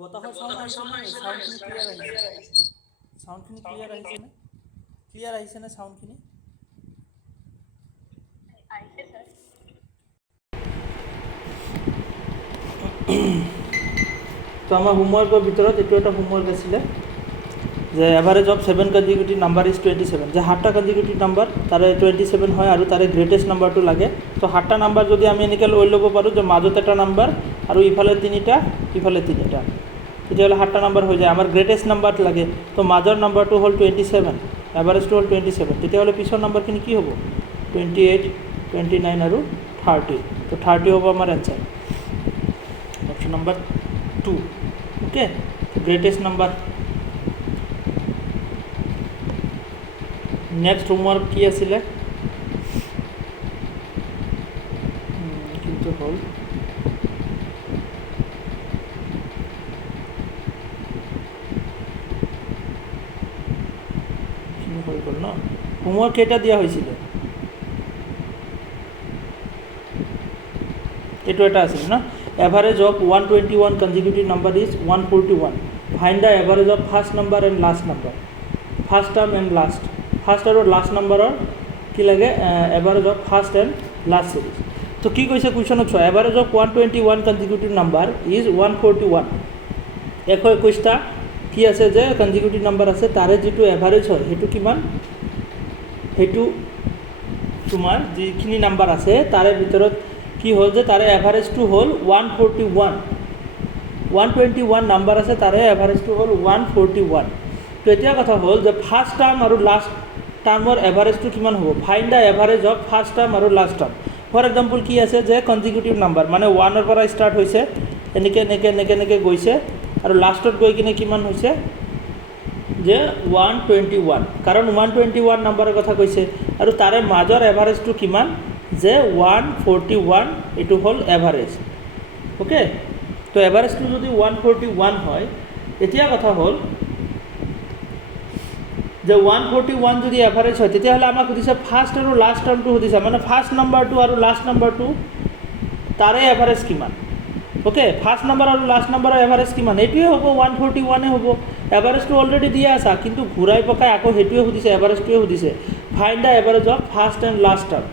বতাহৰ চাউণ্ড আহিছেনে? চাউণ্ডখিনি ক্লিয়াৰ আহিছে? চাউণ্ডখিনি ক্লিয়াৰ আহিছেনে? ক্লিয়াৰ আহিছেনে চাউণ্ডখিনি? তো আমাৰ হোমৱৰ্কৰ ভিতৰত এইটো এটা হোমৱৰ্ক আছিলে যে average of 7 consecutive number is 27, যে 7টা কনজিকিউটিভ নাম্বাৰ তাৰে 27 হয় আৰু তাৰে গ্ৰেটেষ্ট নাম্বাৰটো লাগে। তো 7টা নাম্বাৰ যদি আমি এনেকৈ লৈ ল'ব পাৰোঁ যে মাজত এটা নাম্বাৰ আৰু ইফালে 3টা ইফালে 3টা, তেতিয়াহ'লে 7টা নাম্বাৰ হৈ যায়। আমাৰ গ্ৰেটেষ্ট নাম্বাৰ লাগে, তো মাজৰ নাম্বাৰটো হ'ল 27, এভাৰেজটো হ'ল 27, তেতিয়াহ'লে পিছৰ নাম্বাৰখিনি কি হ'ব? 28, 29 আৰু 30। তো 30 হ'ব আমাৰ answer, option number 2। Okay, greatest number. Next homework কি আছিলে? কিন্তু হ'ল হৈ গ'ল ন? হোমৱৰ্ক কেইটা দিয়া হৈছিলে? এইটো এটা আছিল ন? Average of 121 consecutive number is 141। Find the average of first number and last number. First term and last, first আৰু লাষ্ট নাম্বাৰৰ কি লাগে? Average of first and last series. তো কি কৈছে কুৱেশ্যনত চোৱা, average of 121 consecutive number is 141। 121টা কি আছে যে কনজিকিউটিভ নাম্বাৰ আছে, তাৰে যিটো এভাৰেজ হয় সেইটো কিমান? সেইটো তোমাৰ যিখিনি নাম্বাৰ আছে তাৰে ভিতৰত কি হ'ল যে তাৰে এভাৰেজটো হ'ল 141। 121 নাম্বাৰ আছে, তাৰে এভাৰেজটো হ'ল 141। তো এতিয়া কথা হ'ল যে ফাৰ্ষ্ট টাৰ্ম আৰু লাষ্ট টাৰ্মৰ এভাৰেজটো কিমান হ'ব? Find the average of first term আৰু লাষ্ট টাৰ্ম। ফৰ এক্সাম্পল কি আছে যে কনজিকিউটিভ নাম্বাৰ মানে 1ৰ পৰা ষ্টাৰ্ট হৈছে, এনেকৈ গৈছে আৰু লাষ্টত গৈ কিনে কিমান হৈছে যে 121, কাৰণ 121 নাম্বাৰৰ কথা কৈছে আৰু তাৰে মাজৰ এভাৰেজটো কিমান? যে 141, এইটো হ'ল এভাৰেজ। অ'কে, তো এভাৰেজটো যদি 141 হয়, এতিয়া কথা হ'ল যে 141 যদি এভাৰেজ হয়, তেতিয়াহ'লে আমাক সুধিছে ফাৰ্ষ্ট আৰু লাষ্ট টাৰ্মটো সুধিছে, মানে ফাৰ্ষ্ট নাম্বাৰটো আৰু লাষ্ট নাম্বাৰটো তাৰে এভাৰেজ কিমান। অ'কে, ফাৰ্ষ্ট নাম্বাৰ আৰু লাষ্ট নাম্বাৰৰ এভাৰেজ কিমান? এইটোৱে হ'ব, 141 হ'ব। এভাৰেজটো অলৰেডি দিয়া আছে, কিন্তু ঘূৰাই পকাই আকৌ সেইটোৱে সুধিছে, এভাৰেজটোৱে সুধিছে। Find the average of first and last term.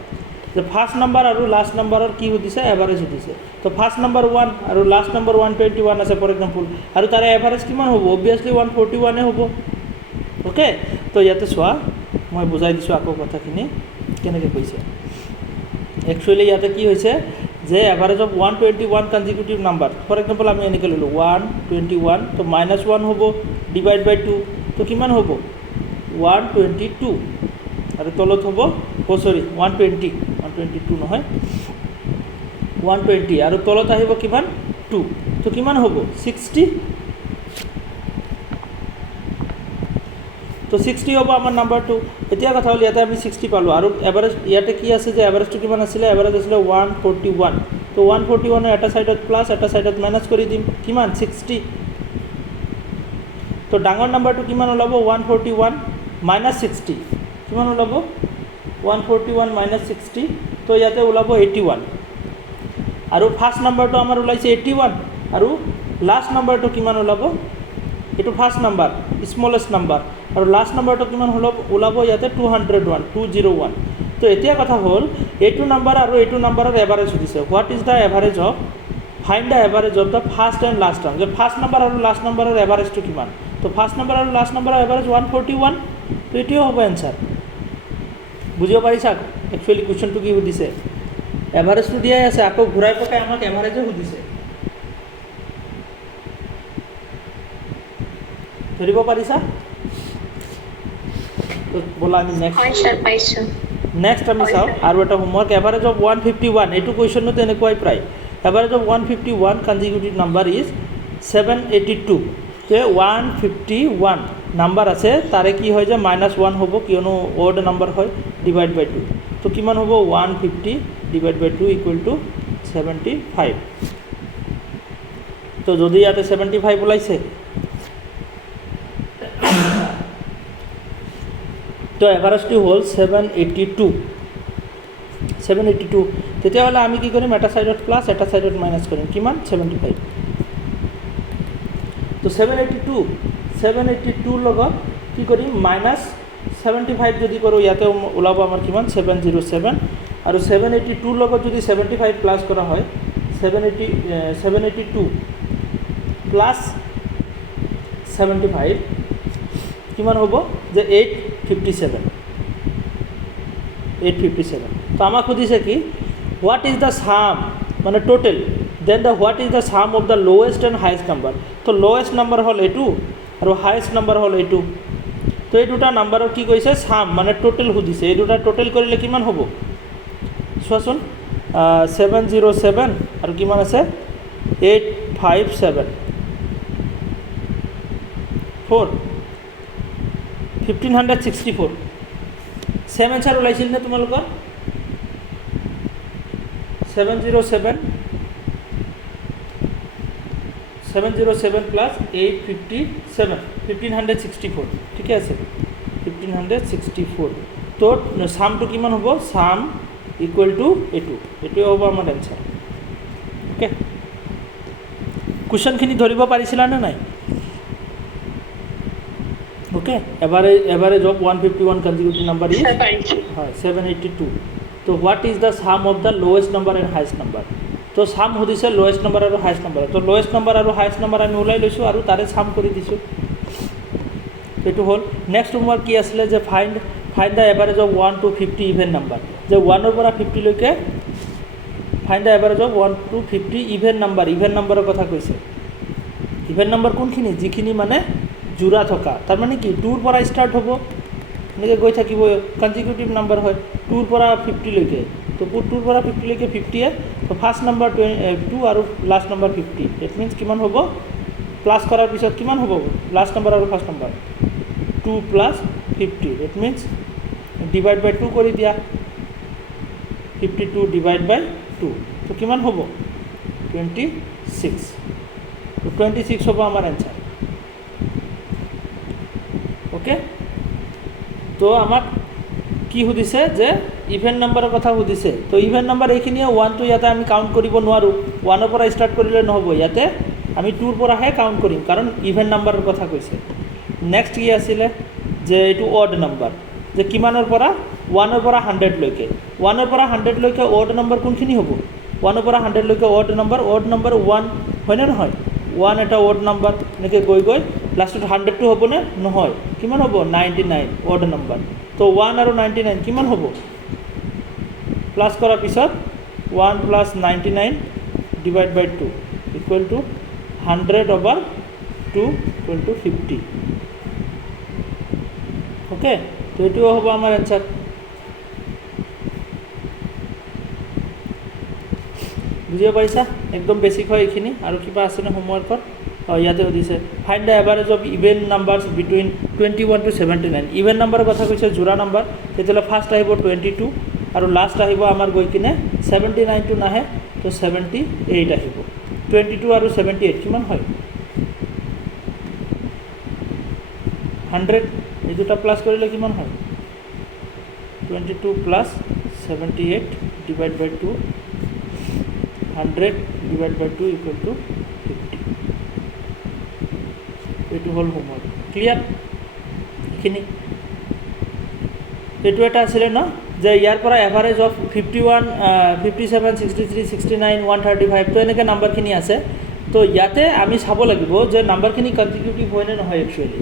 যে ফাৰ্ষ্ট নাম্বাৰ আৰু লাষ্ট নাম্বাৰৰ কি সুধিছে? এভাৰেজ সুধিছে। তো ফাৰ্ষ্ট নাম্বাৰ 1 আৰু লাষ্ট নাম্বাৰ 121 আছে ফৰ এক্সাম্পল, আৰু তাৰে এভাৰেজ কিমান হ'ব? অবভিয়াছলি 141 হ'ব। অ'কে, তো ইয়াতে চোৱা, মই বুজাই দিছোঁ আকৌ কথাখিনি কেনেকৈ কৈছে। একচুৱেলি ইয়াতে কি হৈছে যে average of 121 consecutive number, for example আমি এনেকৈ ল'লোঁ 121, তো -1 হ'ব, ডিভাইড বাই 2, তো কিমান হ'ব? 122, আৰু তলত হ'ব 122 নহয়, 120, আৰু তলত আহিব কিমান? 2, তো কিমান হ'ব? 60। তো 60 হ'ব আমাৰ নাম্বাৰটো। এতিয়া কথা হ'ল ইয়াতে আমি 60 পালোঁ, আৰু এভাৰেজ ইয়াতে কি আছে যে এভাৰেজটো কিমান আছিলে? এভাৰেজ আছিলে 141। তো 141 এটা ছাইডত প্লাছ, এটা ছাইডত মাইনাছ কৰি দিম, কিমান? 60। তো ডাঙৰ নাম্বাৰটো কিমান ওলাব? 141 মাইনাছ 60, কিমান ওলাব? 141 মাইনাছ 60, তো ইয়াতে ওলাব 81। আৰু ফাৰ্ষ্ট নাম্বাৰটো আমাৰ ওলাইছে 81, আৰু লাষ্ট নাম্বাৰটো কিমান ওলাব? এইটো ফাৰ্ষ্ট নাম্বাৰ, স্মলেষ্ট নাম্বাৰ, আৰু লাষ্ট নাম্বাৰটো কিমান ওলাব? ইয়াতে 201। তো এতিয়া কথা হ'ল এইটো নাম্বাৰ আৰু এইটো নাম্বাৰৰ এভাৰেজ সুধিছে। What is the average of, find the average of the first and last term. যে ফাৰ্ষ্ট নাম্বাৰ আৰু লাষ্ট নাম্বাৰৰ এভাৰেজটো কিমান? তো ফাৰ্ষ্ট নাম্বাৰ আৰু লাষ্ট নাম্বাৰৰ এভাৰেজ 141, তো এইটোৱে হ'ব এনচাৰ। বুজিব পাৰিছা একচুৱেলি কুৱেশ্যনটো কি সুধিছে? এভাৰেজটো দিয়াই আছে, আকৌ ঘূৰাই পকাই আমাক এভাৰেজে সুধিছে। ধৰিব পাৰিছা? তো ব'লা আমি নেক্সট আমি চাওঁ আৰু এটা হোমৱৰ্ক। এভাৰেজ অফ 151, এইটো কুৱেশ্যনটো তেনেকুৱাই প্ৰায়। Average of 151 consecutive number is 782। যে 151 নাম্বাৰ আছে, তাৰে কি হয় যে -1 হ'ব, কিয়নো অড নাম্বাৰ হয়, ডিভাইড বাই 2, তো কিমান হ'ব? 150 ডিভাইড বাই 2 ইকুৱেল টু 75। তো যদি ইয়াতে 75 ওলাইছে, তো এভাৰেজটো হ'ল 782। তেতিয়াহ'লে আমি কি কৰিম? এটা ছাইডত প্লাছ, এটা ছাইডত মাইনাছ কৰিম, কিমান? 75। তো 782 লগত কি কৰিম -75 যদি কৰোঁ ইয়াতে ওলাব আমাৰ কিমান 707 আৰু 782 লগত যদি 75 প্লাছ কৰা হয় 782 প্লাছ 75 কিমান হ'ব যে 857 তো আমাক সুধিছে কি হোৱাট ইজ দ্য সাম মানে total then the what is the sum of the lowest and highest number তো লোৱেষ্ট নাম্বাৰ হ'ল এইটো আৰু হায়েষ্ট নাম্বাৰ হ'ল এইটো তো এই দুটা নাম্বাৰৰ কি কৈছে সাম মানে টোটেল সুধিছে এই দুটা টোটেল কৰিলে কিমান হ'ব চোৱাচোন 707 আৰু কিমান আছে 857 1564 সেম এনচাৰ ওলাইছিল নে তোমালোকৰ 707 প্লাছ 857 1564 ঠিকে আছে 1564 তো সামটো কিমান হ'ব সাম ইকুৱেল টু এইটোৱে হ'ব আমাৰ এনচাৰ ওকে কুৱেশ্যনখিনি ধৰিব পাৰিছিলানে নাই okay average of 151 consecutive number is হয় 782 তো what is the sum of the lowest number and highest number তো সাম সুধিছে লোৱেষ্ট নাম্বাৰ আৰু হায়েষ্ট নাম্বাৰ তো লোৱেষ্ট নাম্বাৰ আৰু হায়েষ্ট নাম্বাৰ আমি ওলাই লৈছোঁ আৰু তাৰে সাম কৰি দিছোঁ এইটো হ'ল নেক্সট হোমৱৰ্ক কি আছিলে যে find the average of 1 to 50 even number যে 1ৰ পৰা 50 লৈকে find the average of 1 to 50 even নাম্বাৰৰ কথা কৈছে ইভেন নাম্বাৰ কোনখিনি যিখিনি মানে জোৰা থকা তাৰমানে কি 2ৰ পৰা ষ্টাৰ্ট হ'ব এনেকৈ গৈ থাকিব কনজিকিউটিভ নাম্বাৰ হয় 2ৰ পৰা 50 লৈকে তো 2ৰ পৰা 50 লৈকে 50 তো ফাৰ্ষ্ট নাম্বাৰ 2 আৰু লাষ্ট নাম্বাৰ 50 ডেট মিনছ কিমান হ'ব প্লাছ কৰাৰ পিছত কিমান হ'ব লাষ্ট নাম্বাৰ আৰু first number 2 plus 50 that means divide by 2 কৰি দিয়া 52 ডিভাইড বাই 2 তো কিমান হ'ব 26 তো 26 হ'ব আমাৰ এনচাৰ ওকে তো আমাক কি সুধিছে যে ইভেন নাম্বাৰৰ কথা সুধিছে তো ইভেন নাম্বাৰ এইখিনিয়ে 1টো ইয়াতে আমি কাউণ্ট কৰিব নোৱাৰোঁ 1ৰ পৰা ষ্টাৰ্ট কৰিলে নহ'ব ইয়াতে আমি 2ৰ পৰাহে কাউণ্ট কৰিম কাৰণ ইভেন নাম্বাৰৰ কথা কৈছে নেক্সট কি আছিলে যে এইটো অড নাম্বাৰ যে কিমানৰ পৰা 1ৰ পৰা 100 লৈকে 1ৰ পৰা 100 লৈকে অড নাম্বাৰ কোনখিনি হ'ব 1ৰ পৰা 100 লৈকে অড নাম্বাৰ 1 হয়নে নহয় 1 এটা অড নাম্বাৰ এনেকৈ গৈ লাষ্টত 100টো হ'বনে নহয় কিমান হ'ব 99 অড নাম্বাৰ তো 1 আৰু 99 কিমান হ'ব প্লাছ কৰাৰ পিছত 1 plus 99 divide by 2 equal to 100/2 equal to 50 okay তো এইটোও হ'ব আমাৰ এনচাৰ বুজিব পাৰিছা একদম বেছিক হয় এইখিনি আৰু কিবা আছেনে হোমৱৰ্কত ইয়াতে সুধিছে find the average of even numbers between 21 to 79 even নাম্বাৰৰ কথা কৈছে জোৰা নাম্বাৰ তেতিয়াহ'লে ফাৰ্ষ্ট আহিব 22 আৰু লাষ্ট আহিব আমাৰ গৈ কিনে 79টো নাহে তো 78 আহিব 22 আৰু 78 কিমান হয় 100 এই দুটা প্লাছ কৰিলে কিমান হয় 22 plus 78 divide by 2 100 divide by 2 equal to 50 এইটো হ'ল হোমৱৰ্ক ক্লিয়াৰ এইখিনি এইটো এটা আছিলে ন যে ইয়াৰ পৰা এভাৰেজ অফ 51 57 63 69 135 তো এনেকৈ নাম্বাৰখিনি আছে তো ইয়াতে আমি চাব লাগিব যে নাম্বাৰখিনি কনজিকিউটিভ হয়নে নহয় একচুৱেলি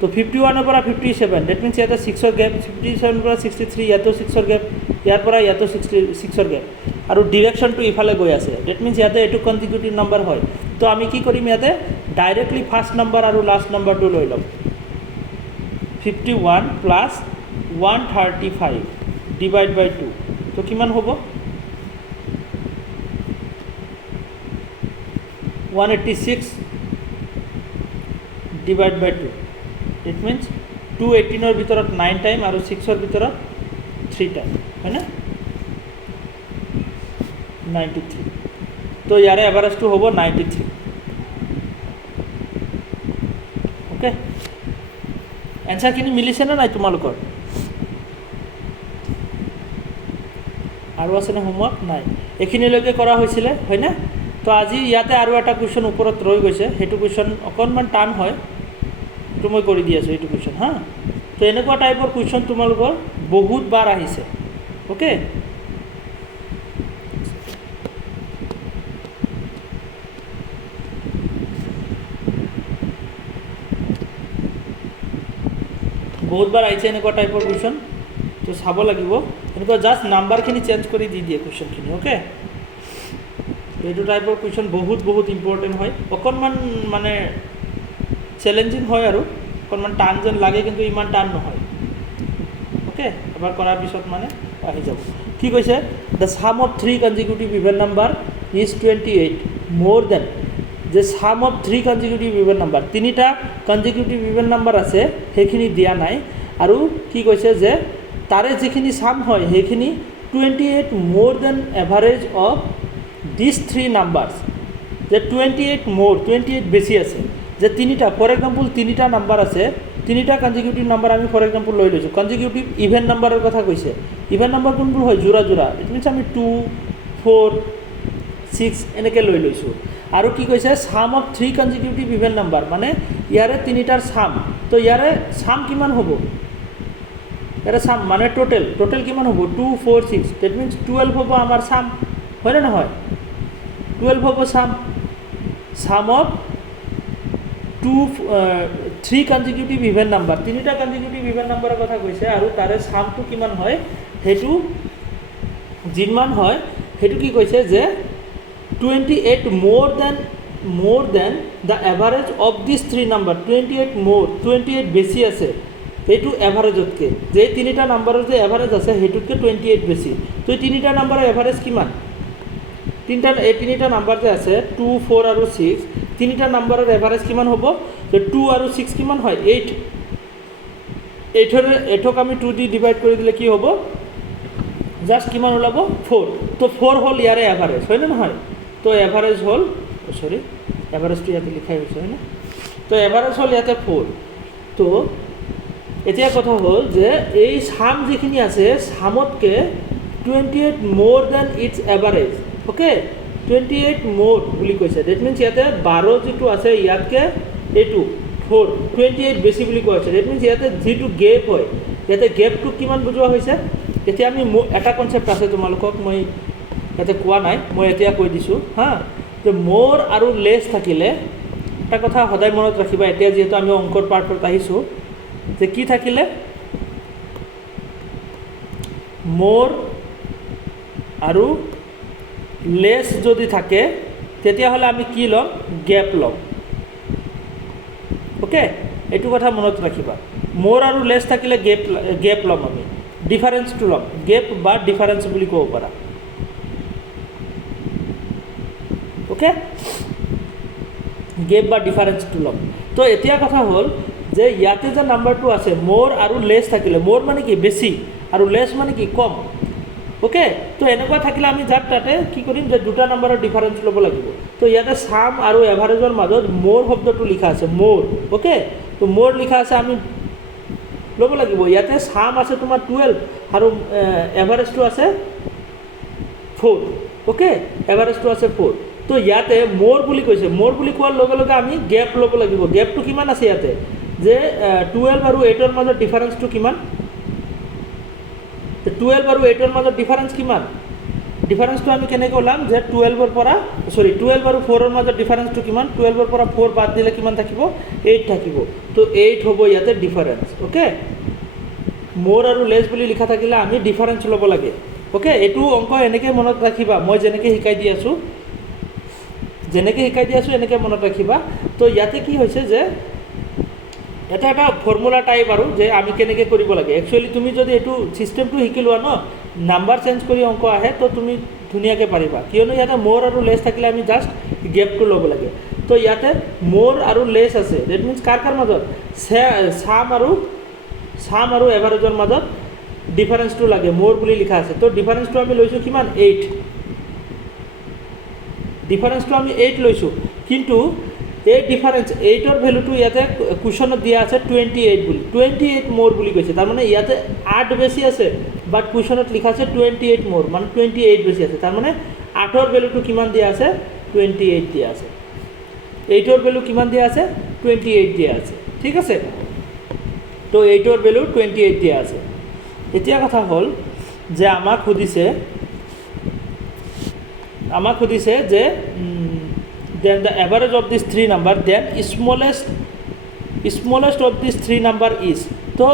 তো 51ৰ পৰা 57 ডেট মিনছ ইয়াতে 6ৰ গেপ 57ৰ পৰা 63 ইয়াতো 6ৰ গেপ ইয়াৰ পৰা ইয়াতো 6ৰ গেপ আৰু ডিৰেকশ্যনটো ইফালে গৈ আছে ডেট মিনছ ইয়াতে এইটো কনজিকিউটিভ নাম্বাৰ হয় তো আমি কি কৰিম ইয়াতে ডাইৰেক্টলি ফাৰ্ষ্ট নাম্বাৰ আৰু লাষ্ট নাম্বাৰটো লৈ ল'ম 51 প্লাছ 135 ডিভাইড বাই 2 তো কিমান হ'ব 186 ডিভাইড বাই 2 ইট মিনছ 218ৰ ভিতৰত 9 টাইম আৰু 6ৰ ভিতৰত 3 টাইম হয়নে 93 তো ইয়াৰে এভাৰেজটো হ'ব 93 ওকে এনচাৰখিনি মিলিছেনে নাই তোমালোকৰ আৰু আছেনে হোমৱৰ্ক নাই এইখিনিলৈকে কৰা হৈছিলে হয়নে তো আজি ইয়াতে আৰু এটা কুৱেশ্যন ওপৰত ৰৈ গৈছে, সেইটো কুৱেশ্যন অকণমান টান হয়, সেইটো মই কৰি দি আছোঁ এইটো কুৱেশ্যন হা। তো এনেকুৱা টাইপৰ কুৱেশ্যন তোমালোকৰ বহুত বাৰ আহিছে, অ'কে। বহুতবাৰ আহিছে এনেকুৱা টাইপৰ কুৱেশ্যন, তো চাব লাগিব। এনেকুৱা জাষ্ট নাম্বাৰখিনি চেঞ্জ কৰি দি দিয়ে কুৱেশ্যনখিনি, অ'কে। এইটো টাইপৰ কুৱেশ্যন বহুত ইম্পৰ্টেণ্ট হয়, অকণমান মানে চেলেঞ্জিং হয় আৰু অকণমান টান যেন লাগে, কিন্তু ইমান টান নহয়, অ'কে। এবাৰ কৰাৰ পিছত মানে আহি যাব। কি কৈছে? The sum of 3 consecutive even number is 28 more than, যে sum of 3 consecutive even number, 3টা কনজিকিউটিভ ইভেন নাম্বাৰ আছে, সেইখিনি দিয়া নাই। আৰু কি কৈছে যে তাৰে যিখিনি ছাম হয় সেইখিনি 28 more than average of this 3 numbers, যে 28 বেছি আছে, যে 3টা ফৰ এক্সাম্পল 3টা নাম্বাৰ আছে, 3টা কনজিকিউটিভ নাম্বাৰ আমি ফৰ এক্সাম্পল লৈ লৈছোঁ। কনজিকিউটিভ ইভেন নাম্বাৰৰ কথা কৈছে, ইভেন নাম্বাৰ কোনবোৰ হয়? যোৰা যোৰা, ইট মিনছ আমি 2, 4, 6 এনেকৈ লৈ লৈছোঁ। আৰু কি কৈছে? Sum of 3 consecutive even number, মানে ইয়াৰে 3টাৰ ছাম, তো ইয়াৰে ছাম কিমান হ'ব? ইয়াৰে ছাম মানে টোটেল কিমান হ'ব? 2, 4, 6, ডেট মিনছ 12 হ'ব আমাৰ ছাম, হয়নে নহয়? 12 হ'ব sum of 3 consecutive even number, 3টা কনজিকিউটিভ ইভেন নাম্বাৰৰ কথা কৈছে, আৰু তাৰে ছামটো কিমান হয়? সেইটো যিমান হয় সেইটো কি কৈছে যে 28 more than the average of this 3 number, 28 বেছি আছে সেইটো এভাৰেজতকৈ, যে 3টা নাম্বাৰৰ যে এভাৰেজ আছে সেইটোতকৈ 28 বেছি। তো এই 3টা নাম্বাৰৰ এভাৰেজ কিমান? এই 3টা নাম্বাৰ যে আছে 2, 4 আৰু 6, 3টা নাম্বাৰৰ এভাৰেজ কিমান হ'ব? যে 2 আৰু 6 কিমান হয়? 8ক আমি 2 দি ডিভাইড কৰি দিলে কি হ'ব? জাষ্ট কিমান ওলাব? 4। তো 4 হ'ল ইয়াৰে এভাৰেজ, হয়নে নহয়? তো এভাৰেজ হ'ল, এভাৰেজটো ইয়াতে লিখাই হৈছে, হয়নে? তো এভাৰেজ হ'ল ইয়াতে 4। তো এতিয়া কথা হ'ল যে এই ছাম যিখিনি আছে, ছামতকৈ 28 more then it's average, okay. 28 মোৰ বুলি কৈছে, ডেট মিনছ ইয়াতে 12 যিটো আছে ইয়াতকৈ এইটো 4, 28 বেছি বুলি কোৱা হৈছে। ডেট মিনছ ইয়াতে যিটো গেপ হয়, ইয়াতে গেপটো কিমান বুজোৱা হৈছে? এতিয়া আমি এটা কনচেপ্ট আছে, তোমালোকক মই ইয়াতে কোৱা নাই, মই এতিয়া কৈ দিছোঁ হা, যে মোৰ আৰু লেছ থাকিলে এটা কথা সদায় মনত ৰাখিবা, এতিয়া যিহেতু আমি অংকৰ পাৰ্টত আহিছোঁ, যে কি থাকিলে? মোৰ আৰু লেছ যদি থাকে তেতিয়াহ'লে আমি কি ল'ম? গেপ ল'ম, অ'কে। এইটো কথা মনত ৰাখিবা, মোৰ আৰু লেছ থাকিলে গেপ ল'ম, আমি ডিফাৰেঞ্চটো ল'ম, গেপ বা ডিফাৰেঞ্চ বুলি ক'ব পাৰা, অ'কে। গেপ বা ডিফাৰেঞ্চটো ল'ম। তো এতিয়া কথা হ'ল যে ইয়াতে যে নাম্বাৰটো আছে, মোৰ আৰু লেছ থাকিলে, মোৰ মানে কি? বেছি, আৰু লেছ মানে কি? কম, অ'কে। তো এনেকুৱা থাকিলে আমি তাতে কি কৰিম? যে 2টা নাম্বাৰৰ ডিফাৰেঞ্চ ল'ব লাগিব। তো ইয়াতে ছাম আৰু এভাৰেজৰ মাজত মোৰ শব্দটো লিখা আছে, মোৰ, অ'কে। তো মোৰ লিখা আছে, আমি ল'ব লাগিব। ইয়াতে ছাম আছে তোমাৰ 12 আৰু এভাৰেজটো আছে 4, অ'কে। এভাৰেজটো আছে 4। তো ইয়াতে মোৰ বুলি কৈছে, মোৰ বুলি কোৱাৰ লগে লগে আমি গেপ ল'ব লাগিব। গেপটো কিমান আছে ইয়াতে? যে 12 আৰু 8ৰ মাজত ডিফাৰেঞ্চটো কিমান? 12 আৰু 8ৰ মাজত ডিফাৰেঞ্চ কিমান? ডিফাৰেঞ্চটো আমি কেনেকৈ ওলাম? যে 12 আৰু 4ৰ মাজত ডিফাৰেঞ্চটো কিমান? 12ৰ পৰা 4 বাদ দিলে কিমান থাকিব? 8 থাকিব। তো 8 হ'ব ইয়াতে ডিফাৰেঞ্চ, অ'কে। মোৰ আৰু লেছ বুলি লিখা থাকিলে আমি ডিফাৰেঞ্চ ল'ব লাগে, অ'কে। এইটো অংক এনেকৈ মনত ৰাখিবা, মই যেনেকৈ শিকাই দি আছোঁ এনেকৈ মনত ৰাখিবা। তো ইয়াতে কি হৈছে যে এটা ফৰ্মুলা টাইপ আৰু, যে আমি কেনেকৈ কৰিব লাগে। একচুৱেলি তুমি যদি এইটো ছিষ্টেমটো শিকি লোৱা ন, নাম্বাৰ চেঞ্জ কৰি অংক আহে, তো তুমি ধুনীয়াকৈ পাৰিবা। কিয়নো ইয়াতে মোৰ আৰু লেছ থাকিলে আমি জাষ্ট গেপটো ল'ব লাগে। তো ইয়াতে মোৰ আৰু লেছ আছে, ডেট মিনছ কাৰ মাজত? ছাম আৰু এভাৰেজৰ মাজত ডিফাৰেঞ্চটো লাগে, মোৰ বুলি লিখা আছে। তো ডিফাৰেঞ্চটো আমি লৈছোঁ কিমান? 8। ডিফাৰেঞ্চটো আমি 8 লৈছোঁ, কিন্তু এই ডিফাৰেঞ্চ 8ৰ ভেলুটো ইয়াতে কুৱেশ্যনত দিয়া আছে 28 বুলি, 28 মোৰ বুলি কৈছে। তাৰমানে ইয়াতে 8 বেছি আছে, বাট কুৱেশ্যনত লিখা আছে 28 মোৰ, মানে 28 বেছি আছে। তাৰমানে 8ৰ ভেলুটো কিমান দিয়া আছে? 28 দিয়া আছে, 8ৰ ভ্যালু কিমান দিয়া আছে 28 দিয়া আছে, ঠিক আছে। তো 8ৰ ভ্যালু 28 দিয়া আছে। এতিয়া কথা হ'ল যে আমাক সুধিছে যে then the average of these three number, then smallest of these three number is, তো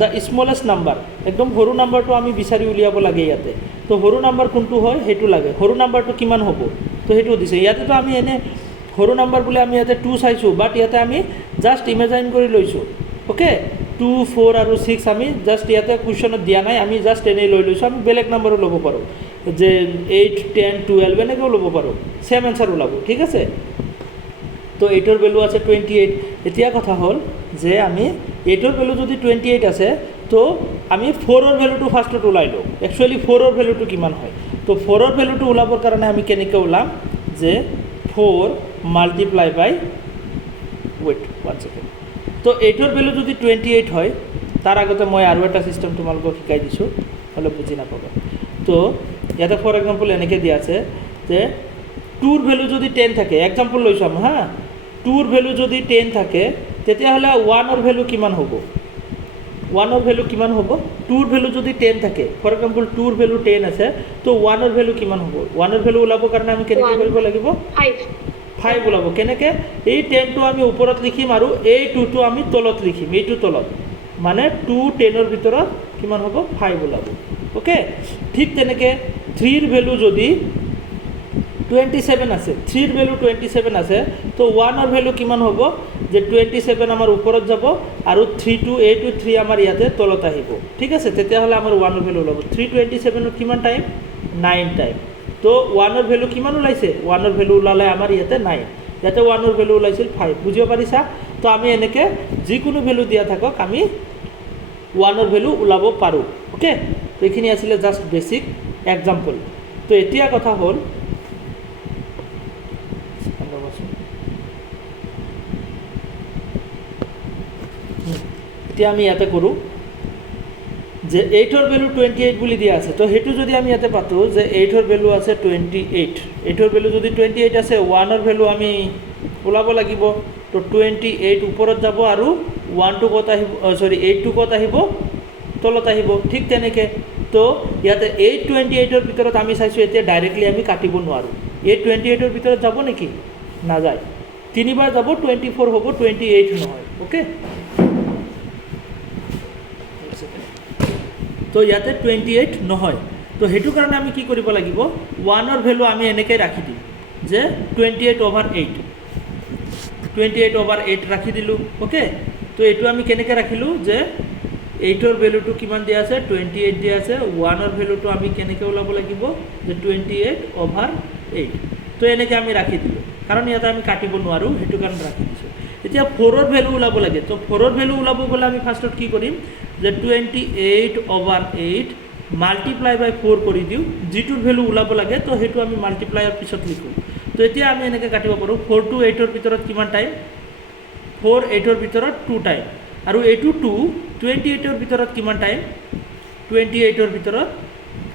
the smallest number একদম সৰু নাম্বাৰটো আমি বিচাৰি উলিয়াব লাগে ইয়াতে। তো সৰু নাম্বাৰ কোনটো হয় সেইটো লাগে, সৰু নাম্বাৰটো কিমান হ'ব তো সেইটো দিছে। ইয়াতেতো আমি এনে সৰু নাম্বাৰ বুলি আমি ইয়াতে 2 চাইছোঁ, বাট ইয়াতে আমি জাষ্ট ইমেজিন কৰি লৈছোঁ, ওকে। 2, 4 আৰু 6 আমি জাষ্ট ইয়াতে কুৱেশ্যনত দিয়া নাই, আমি জাষ্ট এনেই লৈ লৈছোঁ। আমি বেলেগ নাম্বাৰো ল'ব পাৰোঁ, যে 8, 10, 12 এনেকৈও ল'ব পাৰোঁ, ছেম এনচাৰ ওলাব, ঠিক আছে। তো 8ৰ ভ্যালু আছে 28। এতিয়া কথা হ'ল যে আমি 8ৰ ভ্যালু যদি 28 আছে, তো আমি 4ৰ ভ্যালুটো ফাৰ্ষ্টত ওলাই লওঁ। একচুৱেলি 4ৰ ভ্যালুটো কিমান হয়, তো 4ৰ ভ্যালুটো ওলাবৰ কাৰণে আমি কেনেকৈ ওলাম, যে 4 মাল্টিপ্লাই বাই ৱেইট 1 সেকেণ্ড। তো 8ৰ ভ্যালু যদি 28 হয়, তাৰ আগতে মই আৰু এটা চিষ্টেম তোমালোকক শিকাই দিছোঁ, হ'লে বুজি নাপাবা। তো ইয়াতে ফৰ এক্সাম্পল এনেকৈ দিয়া আছে যে 2ৰ ভ্যালু যদি 10 থাকে, এক্সাম্পল লৈছোঁ আমি, হা। 2ৰ ভ্যালু যদি 10 থাকে, তেতিয়াহ'লে 1ৰ ভ্যালু কিমান হ'ব, 1ৰ ভ্যালু কিমান হ'ব। 2ৰ ভ্যালু যদি 10 থাকে, ফৰ এক্সাম্পল 2ৰ ভ্যালু 10 আছে, তো 1ৰ ভ্যালু কিমান হ'ব। 1ৰ ভ্যালু ওলাবৰ কাৰণে আমি কেনেকৈ কৰিব লাগিব, 5 ওলাব। কেনেকৈ, এই 10টো আমি ওপৰত লিখিম আৰু এই 2টো আমি তলত লিখিম, এইটো তলত, মানে 2 10ৰ ভিতৰত কিমান হ'ব 5 ওলাব, ওকে। ঠিক তেনেকৈ 3ৰ ভ্যালু যদি 27 আছে, 3ৰ ভ্যালু 27 আছে, তো 1ৰ ভ্যালু কিমান হ'ব, যে 27 আমাৰ ওপৰত যাব আৰু 3 আমাৰ ইয়াতে তলত আহিব, ঠিক আছে। তেতিয়াহ'লে আমাৰ 1ৰ ভ্যালু ওলাব। 327 কিমান টাইম, 9 টাইম। তো 1ৰ ভ্যালু কিমান ওলাইছে, 1ৰ ভ্যালু ওলালে আমাৰ ইয়াতে 9, ইয়াতে 1ৰ ভ্যালু ওলাইছিল 5, বুজিব পাৰিছা। তো আমি এনেকৈ যিকোনো ভ্যালু দিয়া থাকক আমি 1ৰ ভ্যালু ওলাব পাৰোঁ, ওকে। তো এইখিনি আছিলে জাষ্ট বেছিক এক্সাম্পল। তো এতিয়া কথা হ'ল, এতিয়া আমি ইয়াতে কৰোঁ যে 8ৰ ভ্যালু 28 বুলি দিয়া আছে, তো সেইটো যদি আমি ইয়াতে পাতোঁ যে 8ৰ ভ্যালু আছে 28, 8ৰ ভ্যালু যদি 28 আছে, 1ৰ ভ্যালু আমি ওলাব লাগিব। তো 28 ওপৰত যাব আৰু 1টো ক'ত আহিব, 8টো ক'ত আহিব, তলত আহিব, ঠিক তেনেকৈ। তো ইয়াতে 28ৰ ভিতৰত আমি চাইছোঁ, এতিয়া ডাইৰেক্টলি আমি কাটিব নোৱাৰোঁ। 28ৰ ভিতৰত যাব নেকি, নাযায়, 3বাৰ যাব, 24 হ'ব, 28 নহয়, ওকে। তো ইয়াতে 28 নহয়, তো সেইটো কাৰণে আমি কি কৰিব লাগিব, 1ৰ ভ্যালু আমি এনেকৈ ৰাখি দিম যে 28/8, 28/8 ৰাখি দিলোঁ, ওকে। তো এইটো আমি কেনেকৈ ৰাখিলোঁ, যে 8ৰ ভ্যালুটো কিমান দিয়া আছে, 28 দিয়া আছে, 1ৰ ভ্যালুটো আমি কেনেকৈ ওলাব লাগিব, যে 28/8। তো এনেকৈ আমি ৰাখি দিলোঁ, কাৰণ ইয়াতে আমি কাটিব নোৱাৰোঁ, সেইটো কাৰণে ৰাখি দিছোঁ। এতিয়া 4ৰ ভ্যালু ওলাব লাগে। তো 4ৰ ভ্যালু ওলাব গ'লে আমি ফাৰ্ষ্টত কি কৰিম, যে 28/8 মাল্টিপ্লাই বাই 4 কৰি দিওঁ, যিটোৰ ভ্যালু ওলাব লাগে, তো সেইটো আমি মাল্টিপ্লাইৰ পিছত লিখোঁ। তো এতিয়া আমি এনেকৈ কাটিব পাৰোঁ, 4 to 8ৰ ভিতৰত কিমান টাইম, 4 8ৰ ভিতৰত 2 টাইম, আৰু এইটো 2 28ৰ ভিতৰত কিমান টাইম, 28ৰ ভিতৰত